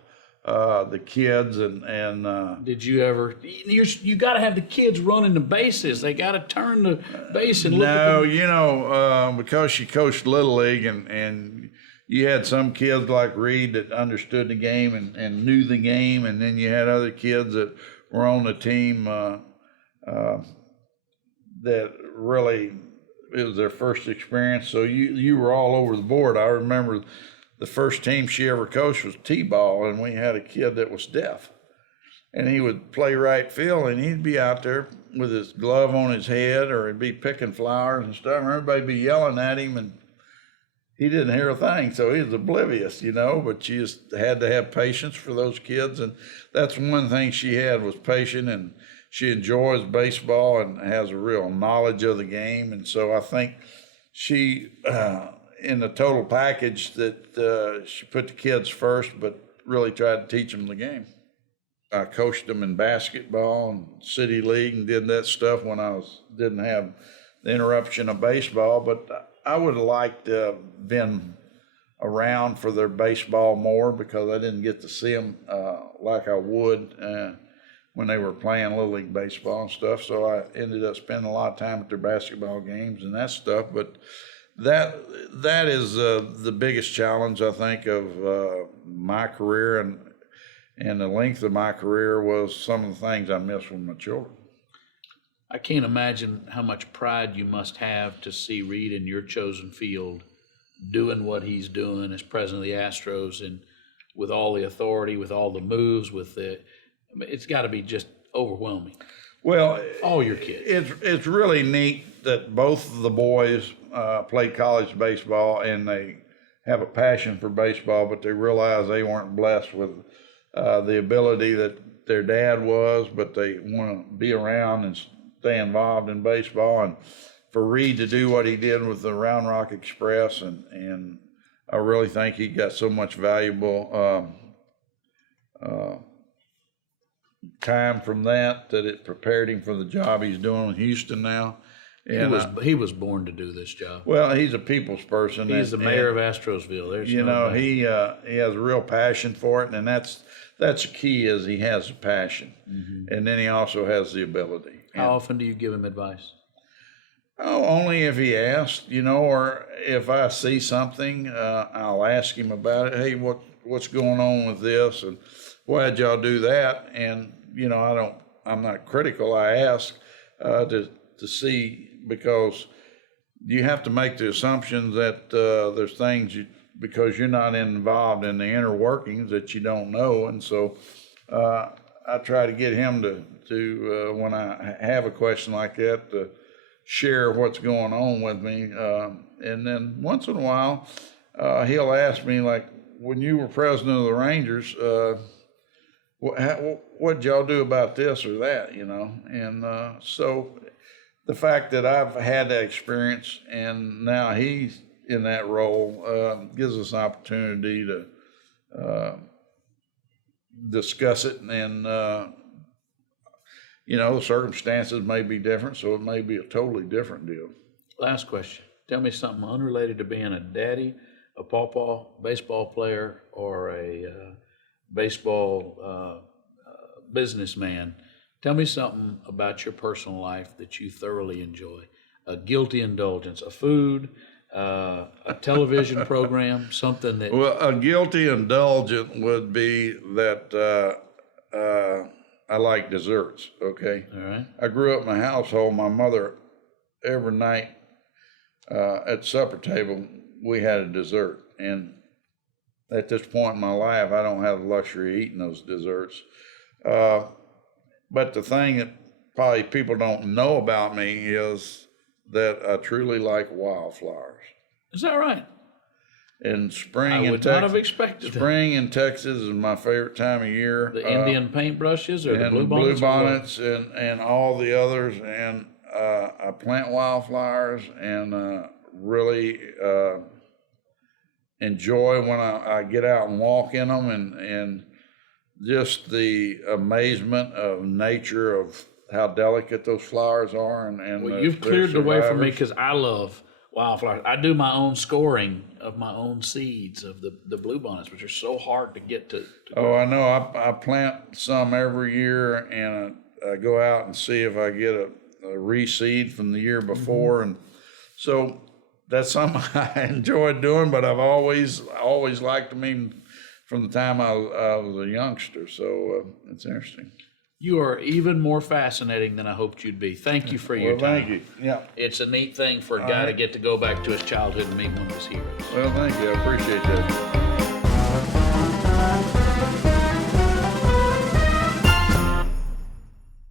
the kids, and did you ever? You got to have the kids running the bases. They got to turn the base and look. No, you know, because she coached Little League, and you had some kids like Reed that understood the game and knew the game, and then you had other kids that were on the team that really, it was their first experience. So you were all over the board. I remember the first team she ever coached was T-ball, and we had a kid that was deaf. And he would play right field, and he'd be out there with his glove on his head, or he'd be picking flowers and stuff, and everybody'd be yelling at him, and he didn't hear a thing, so he was oblivious, you know, but she just had to have patience for those kids, and that's one thing she had was patience, and she enjoys baseball and has a real knowledge of the game, and so I think she, in the total package, that she put the kids first, but really tried to teach them the game. I coached them in basketball and city league and did that stuff when I didn't have the interruption of baseball, but I would have liked to have been around for their baseball more because I didn't get to see them like I would when they were playing Little League baseball and stuff. So I ended up spending a lot of time at their basketball games and that stuff. But that is the biggest challenge, I think, of my career and the length of my career was some of the things I missed with my children. I can't imagine how much pride you must have to see Reed in your chosen field doing what he's doing as president of the Astros and with all the authority, with all the moves, it's got to be just overwhelming. Well, all your kids. It's really neat that both of the boys played college baseball and they have a passion for baseball, but they realize they weren't blessed with the ability that their dad was, but they want to be around and stay involved in baseball. And for Reed to do what he did with the Round Rock Express, and I really think he got so much valuable time from that it prepared him for the job he's doing in Houston now. And he was born to do this job. Well, he's a people's person. He's the mayor of Astrosville. There's he has a real passion for it, and that's the key is he has a passion, and then he also has the ability. How often do you give him advice? Oh, only if he asks, or if I see something, I'll ask him about it. Hey, what's going on with this, and why'd y'all do that? And I'm not critical. I ask to see, because you have to make the assumption that there's things because you're not involved in the inner workings that you don't know, and so I try to get him to when I have a question like that to share what's going on with me, and then once in a while he'll ask me, like, when you were president of the Rangers, what'd y'all do about this or that, and so the fact that I've had that experience and now he's in that role gives us an opportunity to discuss it, and the circumstances may be different, so it may be a totally different deal. Last question. Tell me something unrelated to being a daddy, a pawpaw, baseball player, or a baseball businessman. Tell me something about your personal life that you thoroughly enjoy. A guilty indulgence, a food, a television program, something that... Well, a guilty indulgence would be that I like desserts, okay? All right. I grew up in a household, my mother, every night at supper table, we had a dessert. And at this point in my life, I don't have the luxury of eating those desserts. But the thing that probably people don't know about me is that I truly like wildflowers. Is that right? And spring I would not have expected that. Spring in Texas is my favorite time of year. The Indian paintbrushes or the blue bonnets? Blue bonnets and all the others. And I plant wildflowers and really enjoy when I get out and walk in them, and just the amazement of nature, of how delicate those flowers are. And well, you've cleared the way for me, because I love wildflowers. I do my own scoring of my own seeds of the blue bonnets, which are so hard to get to Oh, I know. I plant some every year, and I go out and see if I get a reseed from the year before. And so that's something I enjoy doing, but I've always liked them even from the time I was a youngster. So it's interesting. You are even more fascinating than I hoped you'd be. Thank you for your time. Thank you. Yeah. It's a neat thing for a guy to get to go back to his childhood and meet one of his heroes. Well, thank you. I appreciate that.